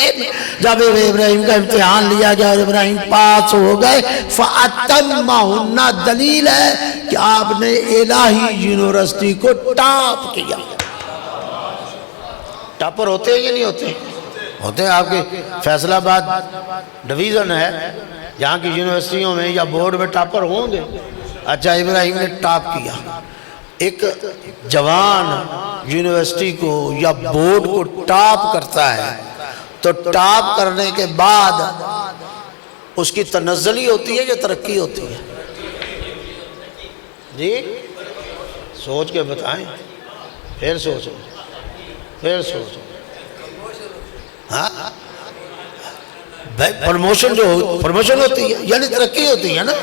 جب ابراہیم کا امتحان لیا گیا اور ابراہیم پاس ہو گئے, فَأَتَمَّهُنَّ دلیل ہے کہ آپ نے الہی یونیورسٹی کو ٹاپ کیا. ٹاپر ہوتے ہیں یا نہیں ہوتے؟ ہوتے ہیں. آپ کے فیصل آباد ڈویژن ہے, یہاں کی یونیورسٹیوں میں یا بورڈ میں ٹاپر ہوں گے. اچھا ابراہیم نے ٹاپ کیا. ایک جوان یونیورسٹی کو یا بورڈ کو ٹاپ کرتا ہے تو ٹاپ کرنے کے بعد اس کی تنزلی ہوتی ہے یا ترقی ہوتی ہے؟ جی سوچ کے بتائیں, پھر سوچو, پھر سوچو. ہاں بھائی پروموشن جو پروموشن ہوتی ہے یعنی ترقی ہوتی ہے نا.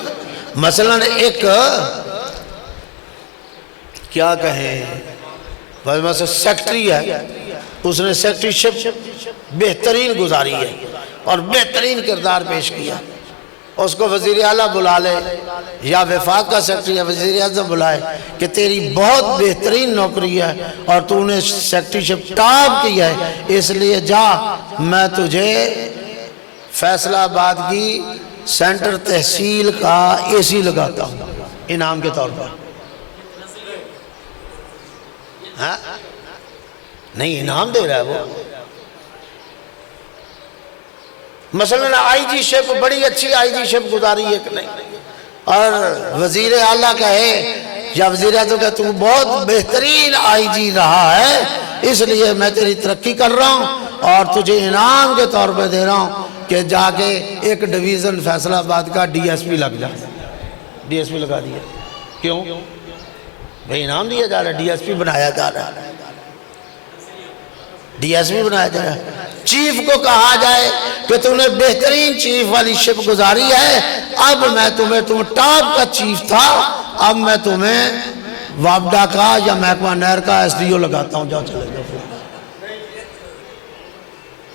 مثلا ایک کیا کہیں مثلا سیکٹری ہے, اس نے سیکٹری شپ بہترین گزاری ہے اور بہترین کردار پیش کیا. اس کو وزیر اعلیٰ بلا لے یا وفاق کا سیکٹری یا وزیر اعظم بلائے کہ تیری بہت بہترین نوکری ہے اور تو نے سیکٹری شپ ٹاپ کی ہے, اس لیے جا میں تجھے فیصل آباد کی سینٹر تحصیل کا اے سی لگاتا ہوں انعام کے طور پر. ہاں نہیں انعام دے رہا ہے وہ. مثلا آئی جی شپ بڑی اچھی آئی جی شپ گزاری ہے کہ نہیں, اور وزیر اعلیٰ کہے یا وزیر اعظم کہے تو بہت بہترین آئی جی رہا ہے, اس لیے میں تیری ترقی کر رہا ہوں اور تجھے انعام کے طور پہ دے رہا ہوں کہ جا کے ایک ڈویژن فیصل آباد کا ڈی ایس پی لگ جائے. ڈی ایس پی لگا دیا. کیوں بھئی انعام دیا جا رہا ہے, ڈی ایس پی بنایا جا رہا ہے, ڈی ایس پی بنایا جا رہا ہے. چیف کو کہا جائے کہ تم نے بہترین چیف والی شپ گزاری ہے, اب میں تمہیں, تم ٹاپ کا چیف تھا, اب میں تمہیں وابڈا کا یا محکمہ نہر کا ایس ڈی او لگاتا ہوں, جاؤ چلے جاؤ.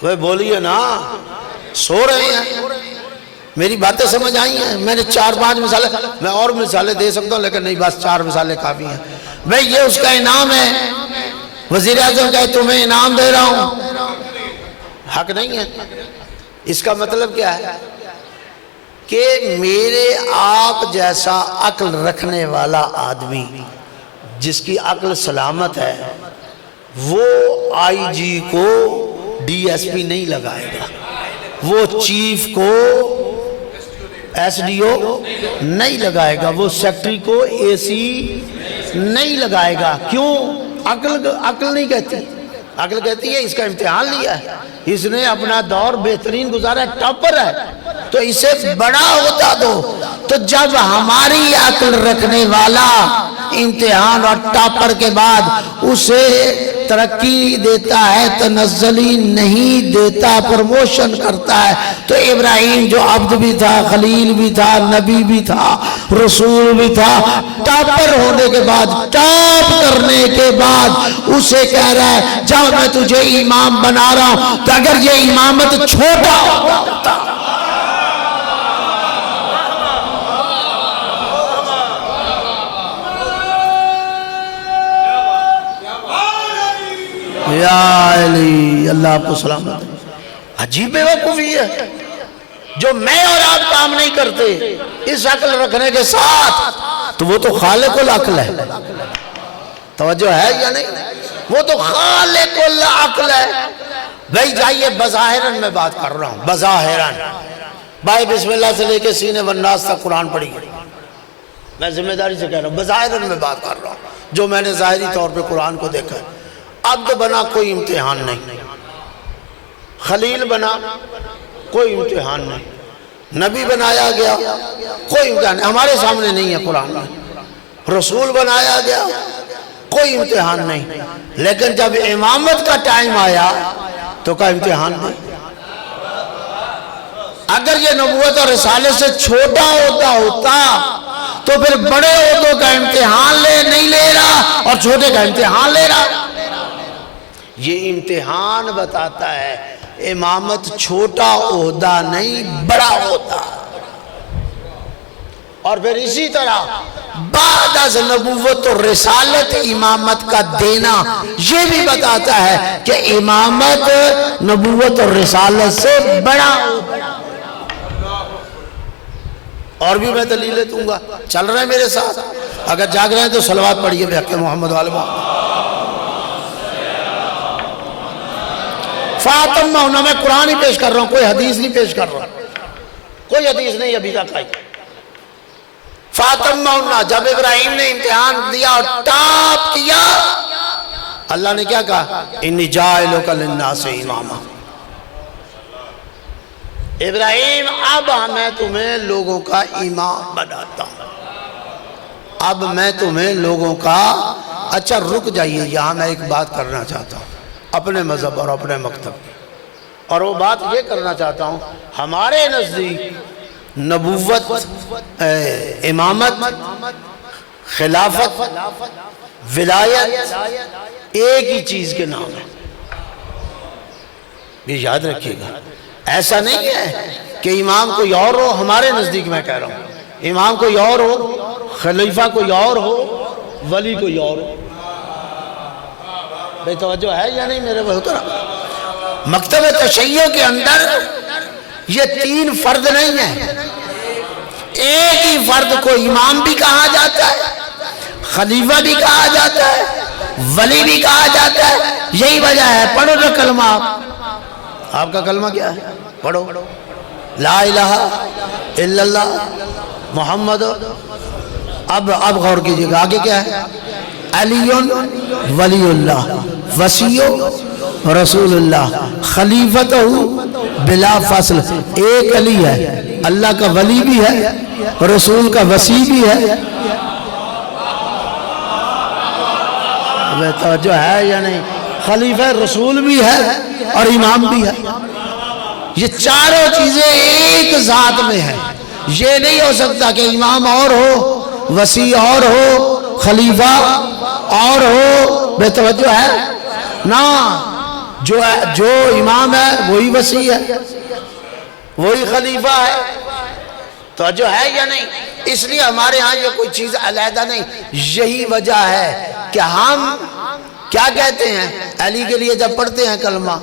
وہ بولیے نا, سو رہے ہیں, میری باتیں سمجھ آئی ہیں؟ میں نے 4-5 مثالیں, میں اور مثالیں دے سکتا ہوں لیکن نہیں, بس 4 مثالیں کافی ہیں. بھئی یہ اس کا انعام ہے, وزیر اعظم کہے تمہیں انعام دے رہا ہوں, حق نہیں ہے. اس کا مطلب کیا ہے کہ میرے آپ جیسا عقل رکھنے والا آدمی جس کی عقل سلامت ہے وہ آئی جی کو ڈی ایس پی نہیں لگائے گا, وہ چیف کو ایس ڈی او نہیں لگائے گا, وہ سیکٹری کو اے سی نہیں لگائے گا. کیوں؟ عقل نہیں کہتی. عقل کہتی ہے اس کا امتحان لیا ہے, اس نے اپنا دور بہترین گزارا ہے, ٹاپر ہے, تو اسے بڑا ہوتا دو. تو جب ہماری عقل رکھنے والا امتحان اور ٹاپر کے بعد اسے ترقی دیتا ہے، تنزلی نہیں دیتا، پروموشن کرتا ہے۔ تو ابراہیم جو عبد بھی تھا، خلیل بھی تھا، نبی بھی تھا، رسول بھی تھا، ٹاپر ہونے کے بعد، ٹاپ کرنے کے بعد اسے کہہ رہا ہے جب میں تجھے امام بنا رہا ہوں، تو اگر یہ امامت چھوٹا ہوتا، یا علی اللہ آپ کو سلامت۔ عجیب بیوقوفی ہے جو میں اور آپ کام نہیں کرتے اس عقل رکھنے کے ساتھ، تو وہ تو خالق العقل ہے۔ توجہ ہے یا نہیں؟ وہ تو خالق العقل ہے۔ بھائی جائیے، بظاہراً میں بات کر رہا ہوں، بظاہراً بھائی بسم اللہ سے لے کے سینے والناس تک قرآن پڑھی گئی، میں ذمہ داری سے کہہ رہا ہوں، بظاہراً میں بات کر رہا ہوں جو میں نے ظاہری طور پہ قرآن کو دیکھا ہے۔ عبد بنا کوئی امتحان نہیں، خلیل بنا کوئی امتحان نہیں، نبی بنایا گیا کوئی امتحان نہیں، ہمارے سامنے نہیں ہے قرآن میں، رسول بنایا گیا کوئی امتحان نہیں، لیکن جب امامت کا ٹائم آیا تو کا امتحان نہیں۔ اگر یہ نبوت اور رسالت سے چھوٹا ہوتا تو پھر بڑے عہدوں کا امتحان نہیں لے رہا اور چھوٹے کا امتحان لے رہا۔ یہ امتحان بتاتا ہے امامت چھوٹا عہدہ نہیں، بڑا عہدہ۔ اور پھر اسی طرح بعد از نبوت اور رسالت امامت کا دینا یہ بھی بتاتا ہے کہ امامت نبوت اور رسالت سے بڑا عہدہ۔ اور بھی میں دلیلیں دوں گا، چل رہے ہیں میرے ساتھ؟ اگر جاگ رہے ہیں تو صلوات پڑھیے بحق محمد و آل محمد۔ فاتمہ ہونا، میں قرآن ہی پیش کر رہا ہوں، کوئی حدیث نہیں پیش کر رہا، کوئی حدیث نہیں ابھی تک آئی۔ فاتمہ ہونا، جب ابراہیم نے امتحان دیا اور ٹاپ کیا، اللہ نے کیا کہا؟ انی جاعلک للناس اماما۔ ابراہیم اب میں تمہیں لوگوں کا امام بناتا ہوں، اب میں تمہیں لوگوں کا۔ اچھا رک جائیے، یہاں میں ایک بات کرنا چاہتا ہوں اپنے مذہب اور اپنے مکتب کی، اور وہ بات یہ کرنا چاہتا ہوں، ہمارے نزدیک نبوت، امامت، خلافت، ولایت ایک ہی چیز کے نام ہے۔ یہ یاد رکھیے گا، ایسا نہیں ہے کہ امام کوئی اور ہو، ہمارے نزدیک میں کہہ رہا ہوں امام کوئی اور ہو، خلیفہ کوئی اور ہو، ولی کوئی اور ہو۔ بے توجہ ہے یا نہیں میرے محترم؟ مکتب تشیع کے اندر یہ تین فرد نہیں ہیں، ایک ہی فرد کو امام بھی کہا جاتا ہے، خلیفہ بھی کہا جاتا ہے، ولی بھی کہا جاتا ہے۔ یہی وجہ ہے، پڑھو نا کلمہ آپ کا کلمہ کیا ہے؟ پڑھو لا الہ الا اللہ محمد۔ اب غور کیجئے گا آگے کیا ہے؟ علی ولی اللہ وصی رسول اللہ خلیفتہ بلا فصل۔ ایک علی ہے، اللہ کا ولی بھی ہے، رسول کا وصی بھی ہے۔ توجہ ہے یا نہیں؟ خلیفہ رسول بھی ہے اور امام بھی ہے۔ یہ چاروں چیزیں ایک ذات میں ہیں۔ یہ نہیں ہو سکتا کہ امام اور ہو، وصی اور ہو، خلیفہ اور ہو۔ بے توجہ ہے نا؟ جو امام ہے وہی وصی ہے، وہی خلیفہ ہے۔ توجہ ہے یا نہیں؟ اس لیے ہمارے ہاں یہ کوئی چیز علیحدہ نہیں۔ یہی وجہ ہے کہ ہم کیا کہتے ہیں علی کے لیے جب پڑھتے ہیں کلمہ،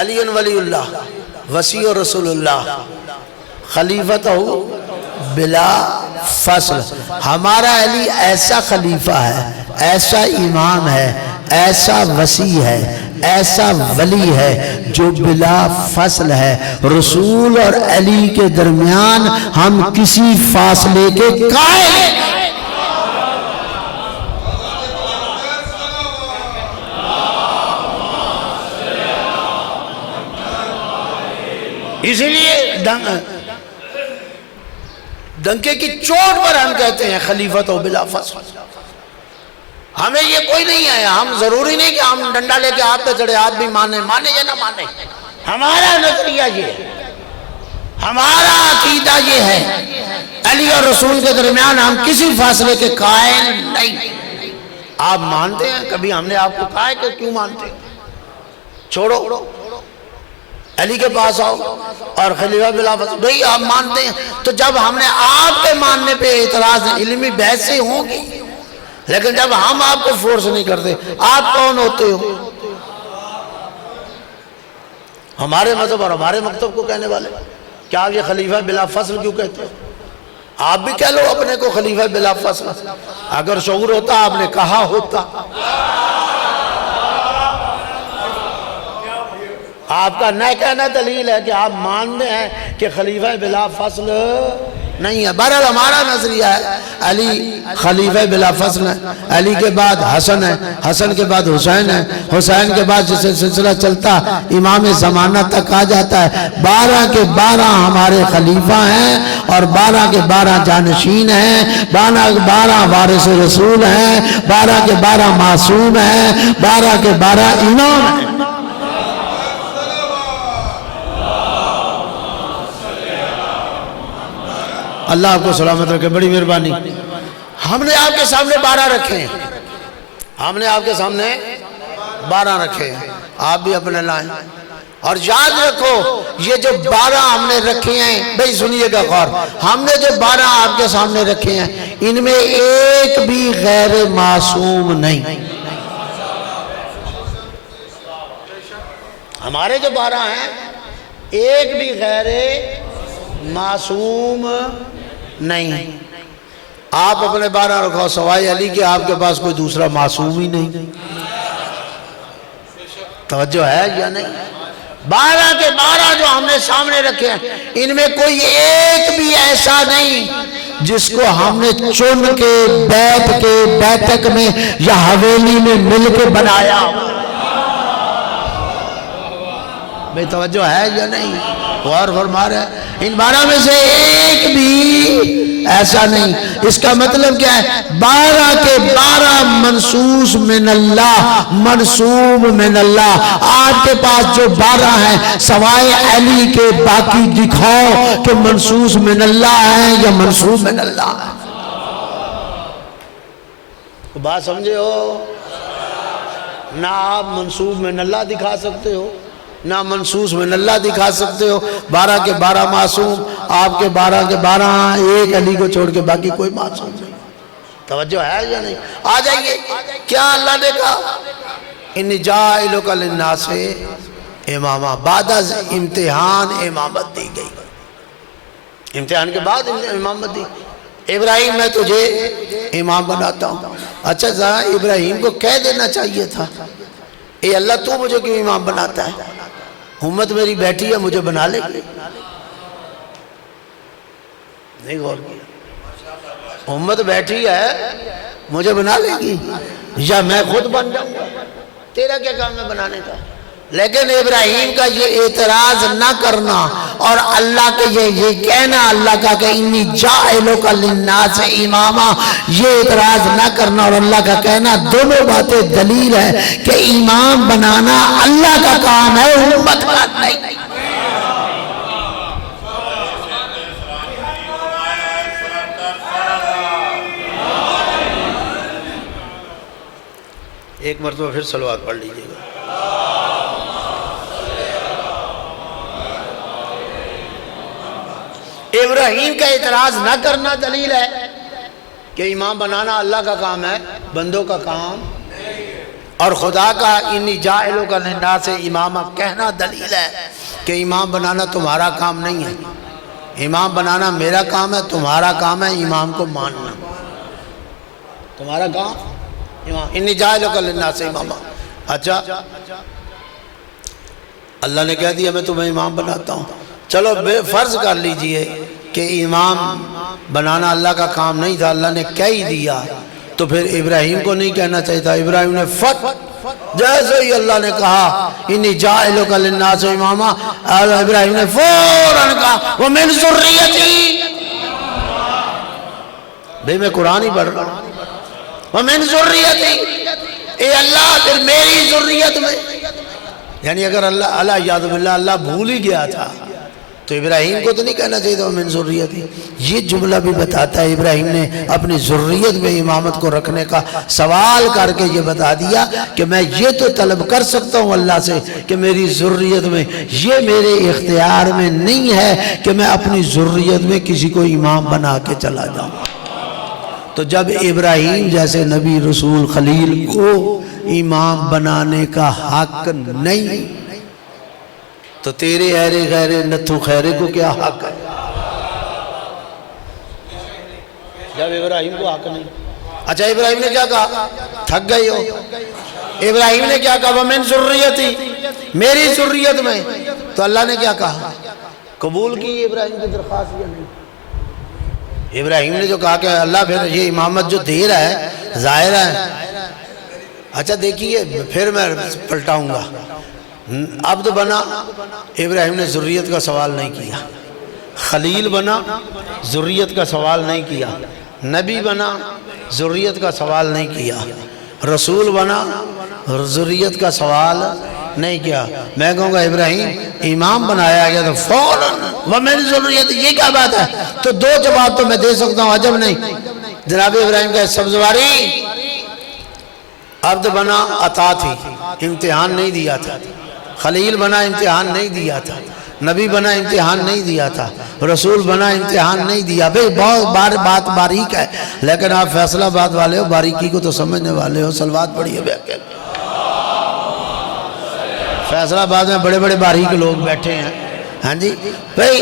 علی ولی اللہ وصی رسول اللہ خلیفتہ بلا فصل۔ ہمارا علی ایسا خلیفہ ہے، ایسا امام ہے، ایسا وصی ہے، ایسا ولی ہے جو بلا فصل ہے۔ رسول اور علی کے درمیان ہم کسی فاصلے کے قائل ہیں۔ اسی لیے ڈنکے کی چوٹ پر ہم کہتے ہیں خلیفت و بلا فصل۔ ہمیں یہ کوئی نہیں ہے، ہم ضروری نہیں کہ ہم ڈنڈا لے کے آپ پہ چڑھے، آپ بھی مانے یا نہ مانے، ہمارا نظریہ یہ ہے، ہمارا عقیدہ یہ ہے، علی اور رسول کے درمیان ہم کسی فاصلے کے قائل نہیں۔ آپ مانتے ہیں؟ کبھی ہم نے آپ کو کہا ہے کہ کیوں مانتے ہیں؟ چھوڑو، علی کے پاس آؤ اور خلیفہ بلا فصل بھئی آپ مانتے ہیں، تو جب ہم نے آپ کے ماننے پہ اعتراض علمی بحث سے ہوں گی، لیکن جب ہم آپ کو فورس نہیں کرتے، آپ کون ہوتے ہو ہمارے مذہب اور ہمارے مکتب کو کہنے والے؟ کیا آپ یہ خلیفہ بلا فصل کیوں کہتے ہو؟ آپ بھی کہہ لو اپنے کو خلیفہ بلا فصل، اگر شعور ہوتا آپ نے کہا ہوتا۔ آپ کا نہ کہنا دلیل ہے کہ آپ مانتے ہیں کہ خلیفہ بلا فصل نہیں ہے۔ بہرحال ہمارا نظریہ ہے علی خلیفہ بلا فصل ہے، علی کے بعد حسن ہے، حسن کے بعد حسین ہے، حسین کے بعد جسے سلسلہ چلتا امام زمانہ تک آ جاتا ہے۔ 12 کے 12 ہمارے خلیفہ ہیں اور 12 کے 12 جانشین ہیں، 12 کے 12 وارث رسول ہیں، 12 کے 12 معصوم ہیں، 12 کے 12 امام ہیں۔ اللہ آپ کو سلامت رکھے، بڑی مہربانی۔ ہم نے آپ کے سامنے 12 رکھے ہیں، ہم نے آپ کے سامنے 12 رکھے ہیں، آپ بھی اپنے لائیں۔ اور یاد رکھو یہ جو 12 ہم نے رکھے ہیں، بھئی سنیے گا غور، ہم نے جو 12 آپ کے سامنے رکھے ہیں ان میں ایک بھی غیر معصوم نہیں۔ ہمارے جو 12 ہیں ایک بھی غیر معصوم نہیں۔ آپ اپنے 12 رکھو سوائے علی کے، آپ کے پاس کوئی دوسرا معصوم ہی نہیں۔ توجہ ہے یا نہیں؟ 12 کے 12 جو ہم نے سامنے رکھے ہیں ان میں کوئی ایک بھی ایسا نہیں جس کو ہم نے چن کے بیٹھ کے بیٹھک میں یا حویلی میں مل کے بنایا۔ بے توجہ ہے یا نہیں؟ غور فرما رہے ہیں، ان 12 میں سے ایک بھی ایسا نہیں۔ اس کا مطلب کیا ہے؟ 12 کے 12 منصوص من اللہ، منصوب من اللہ۔ آپ کے پاس جو 12 ہیں سوائے علی کے باقی دکھاؤ کہ منصوص من اللہ ہیں یا منصوب من اللہ ہیں۔ بات سمجھے ہو؟ نہ آپ منصوب من اللہ دکھا سکتے ہو نہ منصوص من اللہ دکھا سکتے ہو۔ 12 کے 12 معصوم، آپ کے 12 کے 12 ایک علی کو چھوڑ کے باقی کوئی معصوم نہیں۔ توجہ ہے یا نہیں؟ آ جائیے، کیا اللہ نے کہا انی جاعلک للناس اماما، بعد از امتحان امامت دی گئی، امتحان کے بعد امامت دی۔ ابراہیم میں تجھے امام بناتا ہوں۔ اچھا ذرا ابراہیم کو کہہ دینا چاہیے تھا اے اللہ تو مجھے کیوں امام بناتا ہے؟ امت میری بیٹھی ہے، مجھے بنا لے گی؟ نہیں غور کیا؟ امت بیٹھی ہے مجھے بنا لے گی یا میں خود بن جاؤں گا؟ تیرا کیا کام ہے بنانے کا؟ لیکن ابراہیم کا یہ اعتراض نہ کرنا اور اللہ کے یہ کہنا اللہ کا کہ انی جاعلک للناس اماما، یہ اعتراض نہ کرنا اور اللہ کا کہنا، دونوں باتیں دلیل ہے کہ امام بنانا اللہ کا کام ہے، امت کا نہیں۔ ایک مرتبہ پھر صلوات پڑھ لیجئے گا۔ ابراہیم کا اعتراض نہ کرنا دلیل ہے کہ امام بنانا اللہ کا کام ہے، بندوں کا کام، اور خدا کا انی جاعلک للناس اماما کہنا دلیل ہے کہ امام بنانا تمہارا کام نہیں ہے، امام بنانا میرا کام ہے، تمہارا کام ہے امام کو ماننا۔ تمہارا کام امام، انی جاعلک للناس اماما۔ اچھا اللہ نے کہہ دیا میں تمہیں امام بناتا ہوں، چلو فرض کر لیجئے کہ امام بنانا اللہ کا کام نہیں تھا، اللہ نے کہہ ہی دیا، تو پھر ابراہیم کو نہیں کہنا چاہیے تھا؟ ابراہیم نے جیسے ہی اللہ نے کہا انی جاعلک للناس اماما، ابراہیم نے فوراً کہا ومن ذریتی۔ بھئی میں قرآن ہی پڑھ رہا ہوں، ومن ذریتی، اے اللہ پھر میری ذریت میں، یعنی اگر اللہ یاد باللہ اللہ بھول ہی گیا تھا تو ابراہیم کو تو نہیں کہنا چاہیے تھا من ذریتی۔ یہ جملہ بھی بتاتا ہے ابراہیم نے اپنی ذریت میں امامت کو رکھنے کا سوال کر کے یہ بتا دیا کہ میں یہ تو طلب کر سکتا ہوں اللہ سے کہ میری ذریت میں، یہ میرے اختیار میں نہیں ہے کہ میں اپنی ذریت میں کسی کو امام بنا کے چلا جاؤں۔ تو جب ابراہیم جیسے نبی رسول خلیل کو امام بنانے کا حق نہیں تو تیرے ایرے غیرے نتھو خیرے کو کیا حق ہے؟ جب ابراہیم کو حق نہیں۔ اچھا ابراہیم نے کیا کہا؟ تھک گئی ہو؟ ابراہیم نے کیا کہا؟ وَمِن ذُرِّيَّتِي، میری ذریت میں۔ تو اللہ نے کیا کہا؟ قبول کی ابراہیم کی درخواست یا نہیں؟ ابراہیم نے جو کہا کہ اللہ پھر یہ امامت جو دے رہا ہے ظاہر ہے، اچھا دیکھیے پھر میں پلٹاؤں گا۔ عبد بنا، ابراہیم نے ذریت کا سوال نہیں کیا۔ خلیل بنا، ذریت کا سوال نہیں کیا۔ نبی بنا، ذریت کا سوال نہیں کیا۔ رسول بنا، ذریت کا سوال نہیں کیا۔ میں کہوں گا ابراہیم امام بنایا گیا تو فوراً وَمِن ذُرِّيَّتِي، یہ کیا بات ہے؟ تو دو جواب تو میں دے سکتا ہوں، عجب نہیں۔ جناب ابراہیم کا سبزواری عبد بنا، عطا تھی، امتحان نہیں دیا تھا۔ خلیل بنا، امتحان نہیں دیا تھا۔ نبی بنا، امتحان نہیں دیا تھا۔ رسول بنا، امتحان نہیں دیا۔ بھئی بہت بات باریک ہے، لیکن آپ فیصلہ بات والے ہو، باریکی کو تو سمجھنے والے ہو۔ صلوات پڑھیے بیٹھے، فیصلہ بات میں بڑے بڑے باریک لوگ بیٹھے ہیں۔ ہاں جی بھئی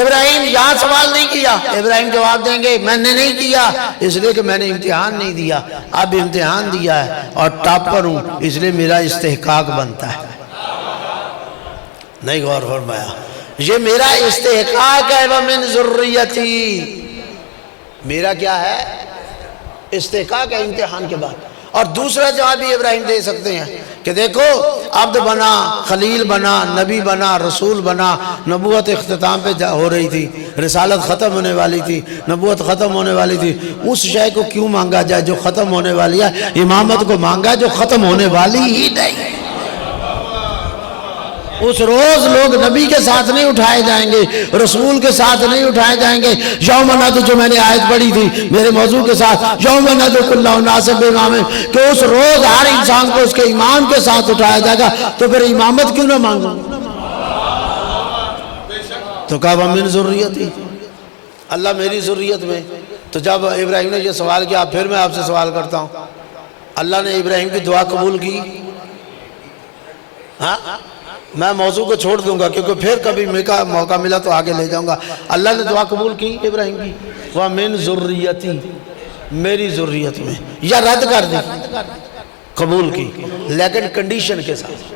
ابراہیم یہاں سوال نہیں کیا، ابراہیم جواب دیں گے میں نے نہیں کیا اس لیے کہ میں نے امتحان نہیں دیا، اب امتحان دیا ہے اور ٹاپر ہوں اس لیے میرا استحقاق بنتا ہے۔ نہیں غور فرمایا، یہ میرا استحقاق ہے۔ وَمِن ذُرِّيَّتِي، میرا کیا ہے؟ استحقاق ہے امتحان کے بعد۔ اور دوسرا جواب بھی ابراہیم دے سکتے ہیں کہ دیکھو عبد بنا، خلیل بنا، نبی بنا، رسول بنا، نبوت اختتام پہ ہو رہی تھی، رسالت ختم ہونے والی تھی، نبوت ختم ہونے والی تھی، اس شے کو کیوں مانگا جائے جو ختم ہونے والی ہے؟ امامت کو مانگا جو ختم ہونے والی ہی نہیں۔ اس روز لوگ نبی کے ساتھ نہیں اٹھائے جائیں گے، رسول کے ساتھ نہیں اٹھائے جائیں گے۔ یوم ندعو، جو میں نے آیت پڑھی تھی میرے موضوع کے ساتھ، یوم ندعو کل اناس بامامہم، کہ اس روز ہر انسان کو اس کے امام کے ساتھ اٹھایا جائے گا، تو پھر امامت کیوں نہ مانگو؟ تو کہا وَمِن ذُرِّيَّتِي، اللہ میری ذریت میں۔ تو جب ابراہیم نے یہ سوال کیا، پھر میں آپ سے سوال کرتا ہوں، اللہ نے ابراہیم کی دعا قبول کی؟ ہاں، میں موضوع کو چھوڑ دوں گا کیونکہ پھر کبھی موقع ملا تو آگے لے جاؤں گا۔ اللہ نے دعا قبول کی ابراہیم کی؟ وَمِن ذُرِّيَّتِي، میری ذریت میں، یا رد کر دی؟ قبول کی، لیکن کنڈیشن کے ساتھ،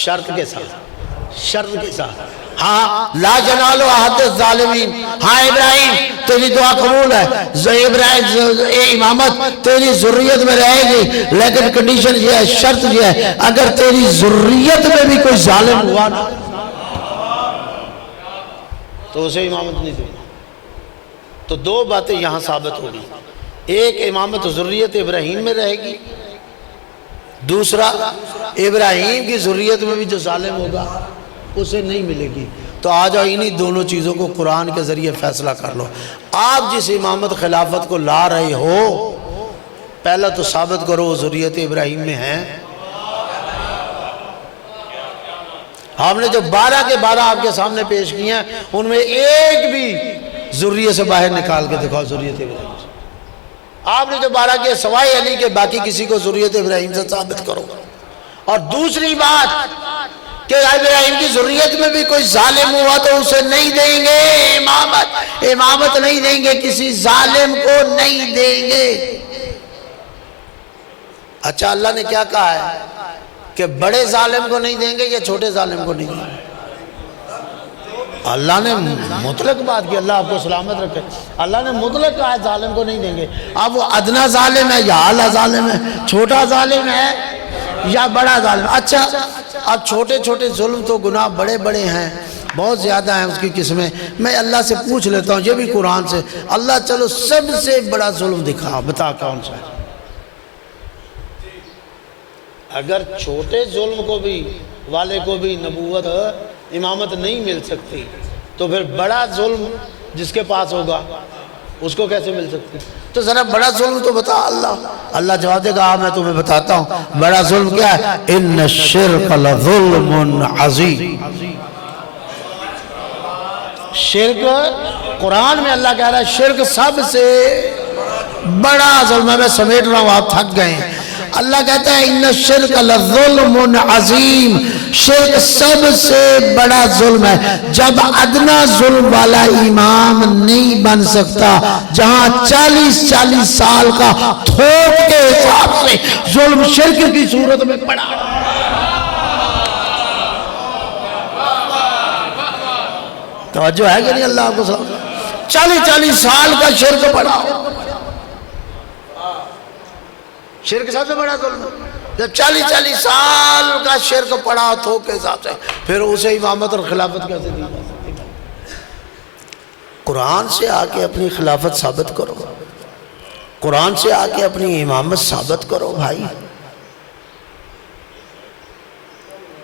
شرط کے ساتھ، شرط کے ساتھ۔ ہاں لا جنالو عہد الظالمین، ہاں ابراہیم تیری دعا قبول ہے، ابراہیم اے امامت تیری ذریت میں رہے گی، لیکن کنڈیشن یہ ہے، شرط یہ ہے، اگر تیری ذریت میں بھی کوئی ظالم ہوا نا تو اسے امامت نہیں دوں گا۔ تو دو باتیں یہاں ثابت ہوگی، ایک امامت ذریت ابراہیم میں رہے گی، دوسرا ابراہیم کی ذریت میں بھی جو ظالم ہوگا اسے نہیں ملے گی۔ تو آ جاؤ انہی دونوں چیزوں کو قرآن کے ذریعے فیصلہ کر لو۔ آپ جس امامت خلافت کو لا رہے ہو، پہلا تو ثابت کرو وہ ذریت ابراہیم میں ہیں۔ ہم نے جو 12 کے 12 آپ کے سامنے پیش کیے ہیں ان میں ایک بھی ذریت سے باہر نکال کے دکھاؤ ذریت ابراہیم سے۔ آپ نے جو 12 کے سوائے علی کے باقی کسی کو ذریت ابراہیم سے ثابت کرو۔ اور دوسری بات کہ ابراہیم کی ذریت میں بھی کوئی ظالم ہوا تو اسے نہیں دیں گے امامت نہیں دیں گے، کسی ظالم کو نہیں دیں گے۔ اچھا اللہ نے کیا کہا ہے کہ بڑے ظالم کو نہیں دیں گے یا چھوٹے ظالم کو نہیں دیں گے؟ اللہ نے مطلق بات کی، اللہ آپ کو سلامت رکھے، اللہ نے مطلق کہا ہے ظالم کو نہیں دیں گے۔ اب وہ ادنا ظالم ہے یا اعلیٰ ظالم ہے، چھوٹا ظالم ہے یا بڑا ظالم؟ اچھا اب چھوٹے چھوٹے ظلم تو گناہ بڑے بڑے ہیں، بہت زیادہ ہیں اس کی قسمیں، میں اللہ سے پوچھ لیتا ہوں، یہ بھی قرآن سے، اللہ چلو سب سے بڑا ظلم دکھا، بتا کون سا ہے؟ اگر چھوٹے ظلم کو بھی والے کو بھی نبوت امامت نہیں مل سکتی تو پھر بڑا ظلم جس کے پاس ہوگا اس کو کیسے مل سکتی؟ تو ذرا بڑا ظلم تو بتا اللہ جواب دے گا، میں تمہیں بتاتا ہوں بڑا ظلم کیا ہے۔ ان الشرک لظلم عظیم، شرک قرآن میں اللہ کہہ رہا ہے شرک سب سے بڑا ظلم ہے۔ میں سمیٹ رہا ہوں، آپ تھک گئے ہیں۔ اللہ کہتا ہے ان الشرک لظلم عظیم، شرک سب سے بڑا ظلم ہے۔ جب ادنا ظلم والا امام نہیں بن سکتا، جہاں 40 سال کا تھوک کے حساب سے ظلم شرک کی صورت میں پڑا، توجہ ہے کہ نہیں؟ اللہ آپ کو 40 سال کا شرک پڑا، شرک سب سے بڑا ظلم ہے۔ جب 40 سال کا شرک پڑا تھوک کے حساب سے، پھر اسے امامت اور خلافت کیسے دی جا سکتی؟ قرآن سے آ کے اپنی خلافت ثابت کرو، قرآن سے آ کے اپنی امامت ثابت کرو بھائی۔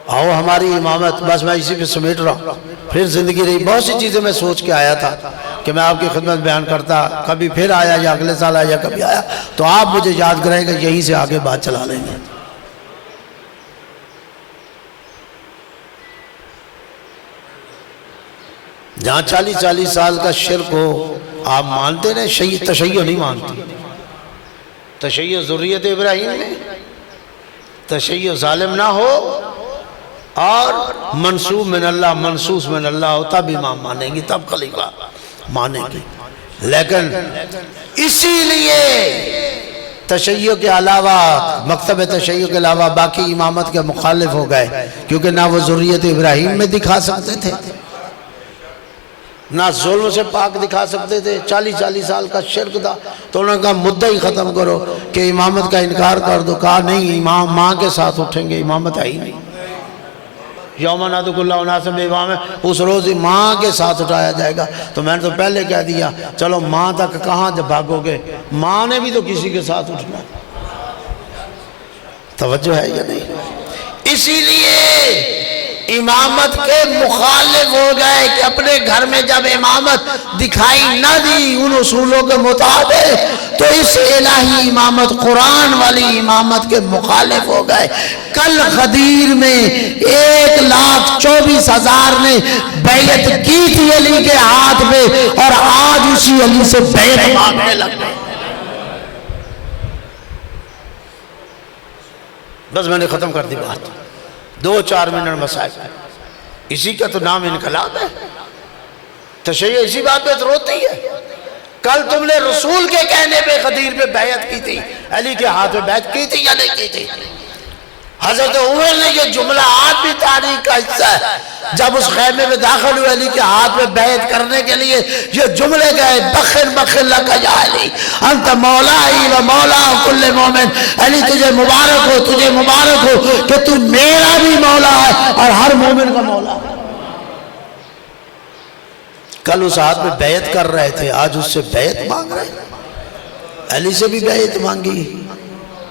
آؤ ہماری امامت، بس میں اسی پہ سمیٹ رہا ہوں، پھر زندگی رہی، بہت سی چیزیں میں سوچ کے آیا تھا کہ میں آپ کی خدمت بیان کرتا، کبھی پھر آیا یا اگلے سال آیا یا کبھی آیا، تو آپ مجھے یاد کریں گے، یہیں سے آگے بات چلا لیں گے۔ جہاں 40 سال کا شرک ہو، آپ مانتے ہیں تشیع نہیں مانتی، تشیع ذریت ابراہیم میں، تشیع ظالم نہ ہو اور منصوب من اللہ منصوص من اللہ ہو، تب امام مانیں گی، تب خلیفہ مانیں گی۔ لیکن اسی لیے تشیع کے علاوہ، مکتب تشیع کے علاوہ باقی امامت کے مخالف ہو گئے، کیونکہ نہ وہ ذریت ابراہیم میں دکھا سکتے تھے، نہ ظلم سے پاک دکھا سکتے تھے۔ 40 سال کا شرک تھا، تو انہوں نے کہا مدعا ہی ختم کرو کہ امامت کا انکار کر دو۔ کہا نہیں، امام ماں کے ساتھ اٹھیں گے، امامت ہے ہی نہیں۔ یوم ندعو کل اناس بامامہم ہے، اس روز ماں کے ساتھ اٹھایا جائے گا۔ تو میں نے تو پہلے کہہ دیا، چلو ماں تک کہاں جب بھاگو گے، ماں نے بھی تو کسی کے ساتھ اٹھنا۔ توجہ ہے یا نہیں؟ اسی لیے امامت کے مخالف ہو گئے کہ اپنے گھر میں جب امامت دکھائی نہ دی ان اصولوں کے مطابق، تو اس الہی امامت، قرآن والی امامت کے مخالف ہو گئے۔ کل غدیر میں 1,24,000 نے بیعت کی تھی علی کے ہاتھ پہ، اور آج اسی علی سے بیعت مانگنے لگ گئے۔ بس میں نے ختم کر دی بات، 2-4 منٹ مسائل، اسی کا تو نام انقلاب ہے۔ تشیع اسی بات پہ روتی ہے۔ کل تم نے رسول کے کہنے پہ غدیر پہ بیعت کی تھی، علی کے ہاتھ پہ بیعت کی تھی یا نہیں کی تھی؟ حضرت عمر نے یہ جملہ آج بھی تاریخ کا حصہ ہے، جب اس خیمے میں داخل ہوئے علی کے ہاتھ میں بیعت کرنے کے لیے، یہ جملے گئے، بخر بخر لک یا علی انت مولائی و مولا کل مومن، علی تجھے مبارک ہو، تجھے مبارک ہو کہ تو میرا بھی مولا ہے اور ہر مومن کا مولا ہے۔ کل اس ہاتھ میں بیعت کر رہے تھے، آج اس سے بیعت مانگ رہے ہیں۔ علی سے بھی بیعت مانگی،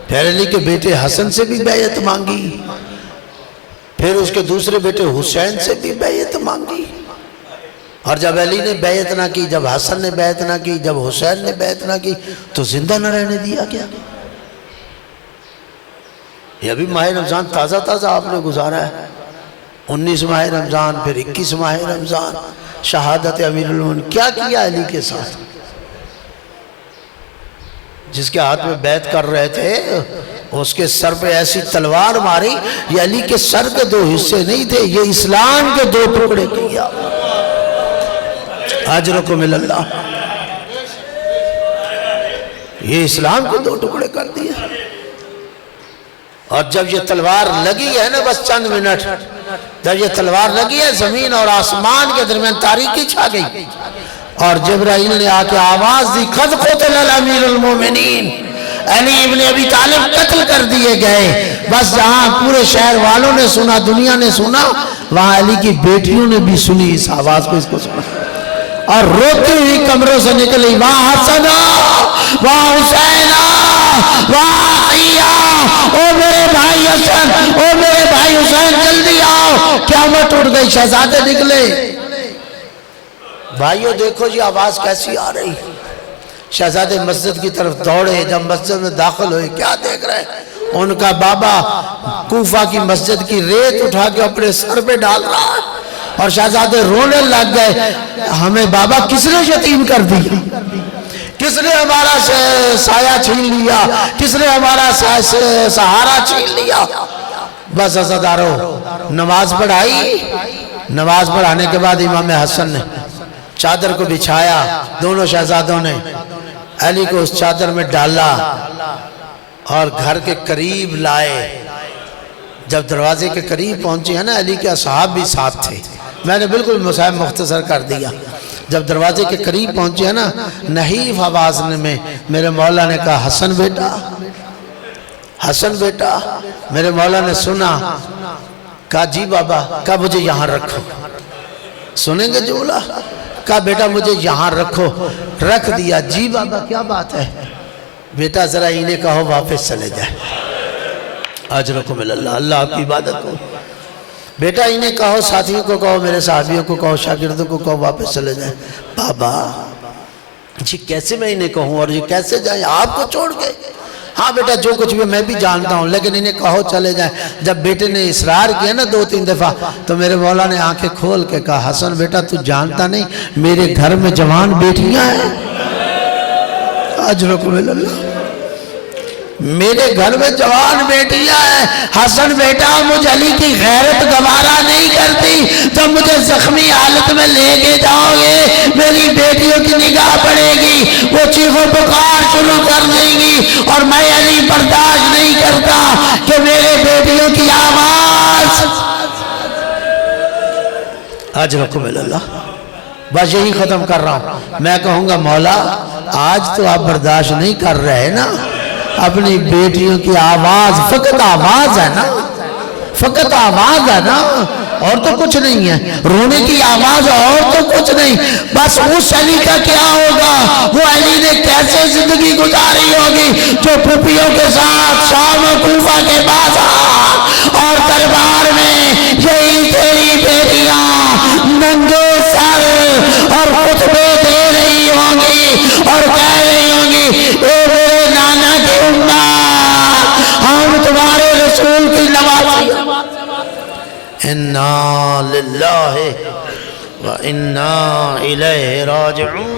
پھر علی کے بیٹے حسن سے بھی بیعت مانگی، پھر اس کے دوسرے بیٹے حسین سے بھی بیعت مانگی، اور جب علی نے بیعت نہ کی، جب حسن نے بیعت نہ کی، جب حسین نے بیعت نہ کی، تو زندہ نہ رہنے دیا کیا؟ یہ ابھی ماہ رمضان تازہ آپ نے گزارا ہے، 19 ماہ رمضان، پھر 21 ماہ رمضان، شہادت امیر المومنین۔ کیا کیا علی کے ساتھ؟ جس کے ہاتھ میں بیعت کر رہے تھے، اس کے سر پہ ایسی تلوار ماری، یہ علی کے سر کے 2 حصے نہیں تھے، یہ اسلام کے 2 ٹکڑے کیا۔ اجرکم الی اللہ، یہ اسلام کے 2 ٹکڑے کر دیے۔ اور جب یہ تلوار لگی ہے نا، بس چند منٹ، جب یہ تلوار لگی ہے، زمین اور آسمان کے درمیان تاریکی چھا گئی، اور جبرائیل نے آ کے آواز دی، قد قتل الامیر المومنین، علی ابن ابی طالب قتل کر دیے گئے۔ بس جہاں پورے شہر والوں نے سنا، دنیا نے سنا، وہاں علی کی بیٹیوں نے بھی سنی اس آواز کو، اس کو سنا اور روتی ہوئی کمروں سے نکلی، وہاں حسن، وہاں حسین، وہاں عیہ، او میرے بھائی حسن، او میرے بھائی حسین، جلدی آؤ، قیامت اٹھ گئی۔ شہزادے نکلے، بھائیو دیکھو جی آواز کیسی آ رہی۔ شہزادے مسجد کی طرف دوڑے، جب مسجد میں داخل ہوئے کیا دیکھ رہے ہیں؟ ان کا بابا کوفہ کی مسجد کی ریت اٹھا کے اپنے سر پہ ڈال رہا ہے اور شہزادے رونے لگ گئے، ہمیں بابا کس نے یتیم کر دیا؟ کس نے ہمارا سایہ چھین لیا؟ کس نے ہمارا سہارا چھین لیا؟ بس عزادارو نماز پڑھائی، نماز پڑھانے کے بعد امام حسن نے چادر کو بچھایا، دونوں شہزادوں نے علی کو اس چادر میں ڈالا اور گھر کے قریب لائے۔ جب دروازے کے قریب پہنچے ہیں نا، علی کے اصحاب بھی ساتھ تھے، میں نے بالکل مصاحب مختصر کر دیا۔ جب دروازے کے قریب پہنچے ہیں نا، نحیف آواز میں میرے مولا نے کہا، حسن بیٹا، حسن بیٹا۔ میرے مولا نے سنا، کہا جی بابا، کہا مجھے یہاں رکھو۔ سنیں گے جملہ؟ کہا بیٹا مجھے یہاں رکھو، رکھ دیا۔ جی بابا کیا بات ہے؟ بیٹا ذرا انہیں کہو واپس چلے جائے، اجرکم اللہ، اللہ آپ کی عبادت کو۔ بیٹا انہیں کہو، ساتھیوں کو کہو، میرے صحابیوں کو کہو، شاگردوں کو کہو واپس چلے جائیں۔ بابا جی کیسے میں انہیں کہوں اور یہ کیسے جائیں آپ کو چھوڑ کے؟ ہاں بیٹا جو کچھ بھی میں بھی جانتا ہوں، لیکن انہیں کہو چلے جائیں۔ جب بیٹے نے اصرار کیا نا 2-3 دفعہ، تو میرے مولا نے آنکھیں کھول کے کہا، حسن بیٹا تو جانتا نہیں میرے گھر میں جوان بیٹیاں ہیں، اجرکم اللہ، میرے گھر میں جوان بیٹیاں ہیں۔ حسن بیٹا مجھ علی کی غیرت گوارا نہیں کرتی، جب مجھے زخمی حالت میں لے کے جاؤ گے میری بیٹیوں کی نگاہ پڑے گی، وہ چیخ و پکار شروع کر دیں گی اور میں علی برداشت نہیں کرتا کہ میرے بیٹیوں کی آواز۔ اجرکم اللہ، بس یہی ختم کر رہا ہوں۔ میں کہوں گا مولا آج تو آپ برداشت نہیں کر رہے نا، اپنی بیٹیوں کی آواز، فقط آواز ہے نا، فقط آواز ہے نا، اور تو کچھ نہیں ہے، رونے کی آواز اور تو کچھ نہیں۔ بس اس علی کا کیا ہوگا؟ وہ علی نے کیسے زندگی گزاری ہوگی جو پھوپھیوں کے ساتھ شام و کوفہ کے بازار اور دربار میں یہی تیری بیٹیاں ننگے سر اور خطبے دے رہی ہوں گی اور کہہ رہی ہوں گی، اے میرے نانا کی امت، ہم تمہارے رسول کی نوازی، اِنَّا لِلَّهِ وَإِنَّا إِلَيْهِ رَاجِعُونَ۔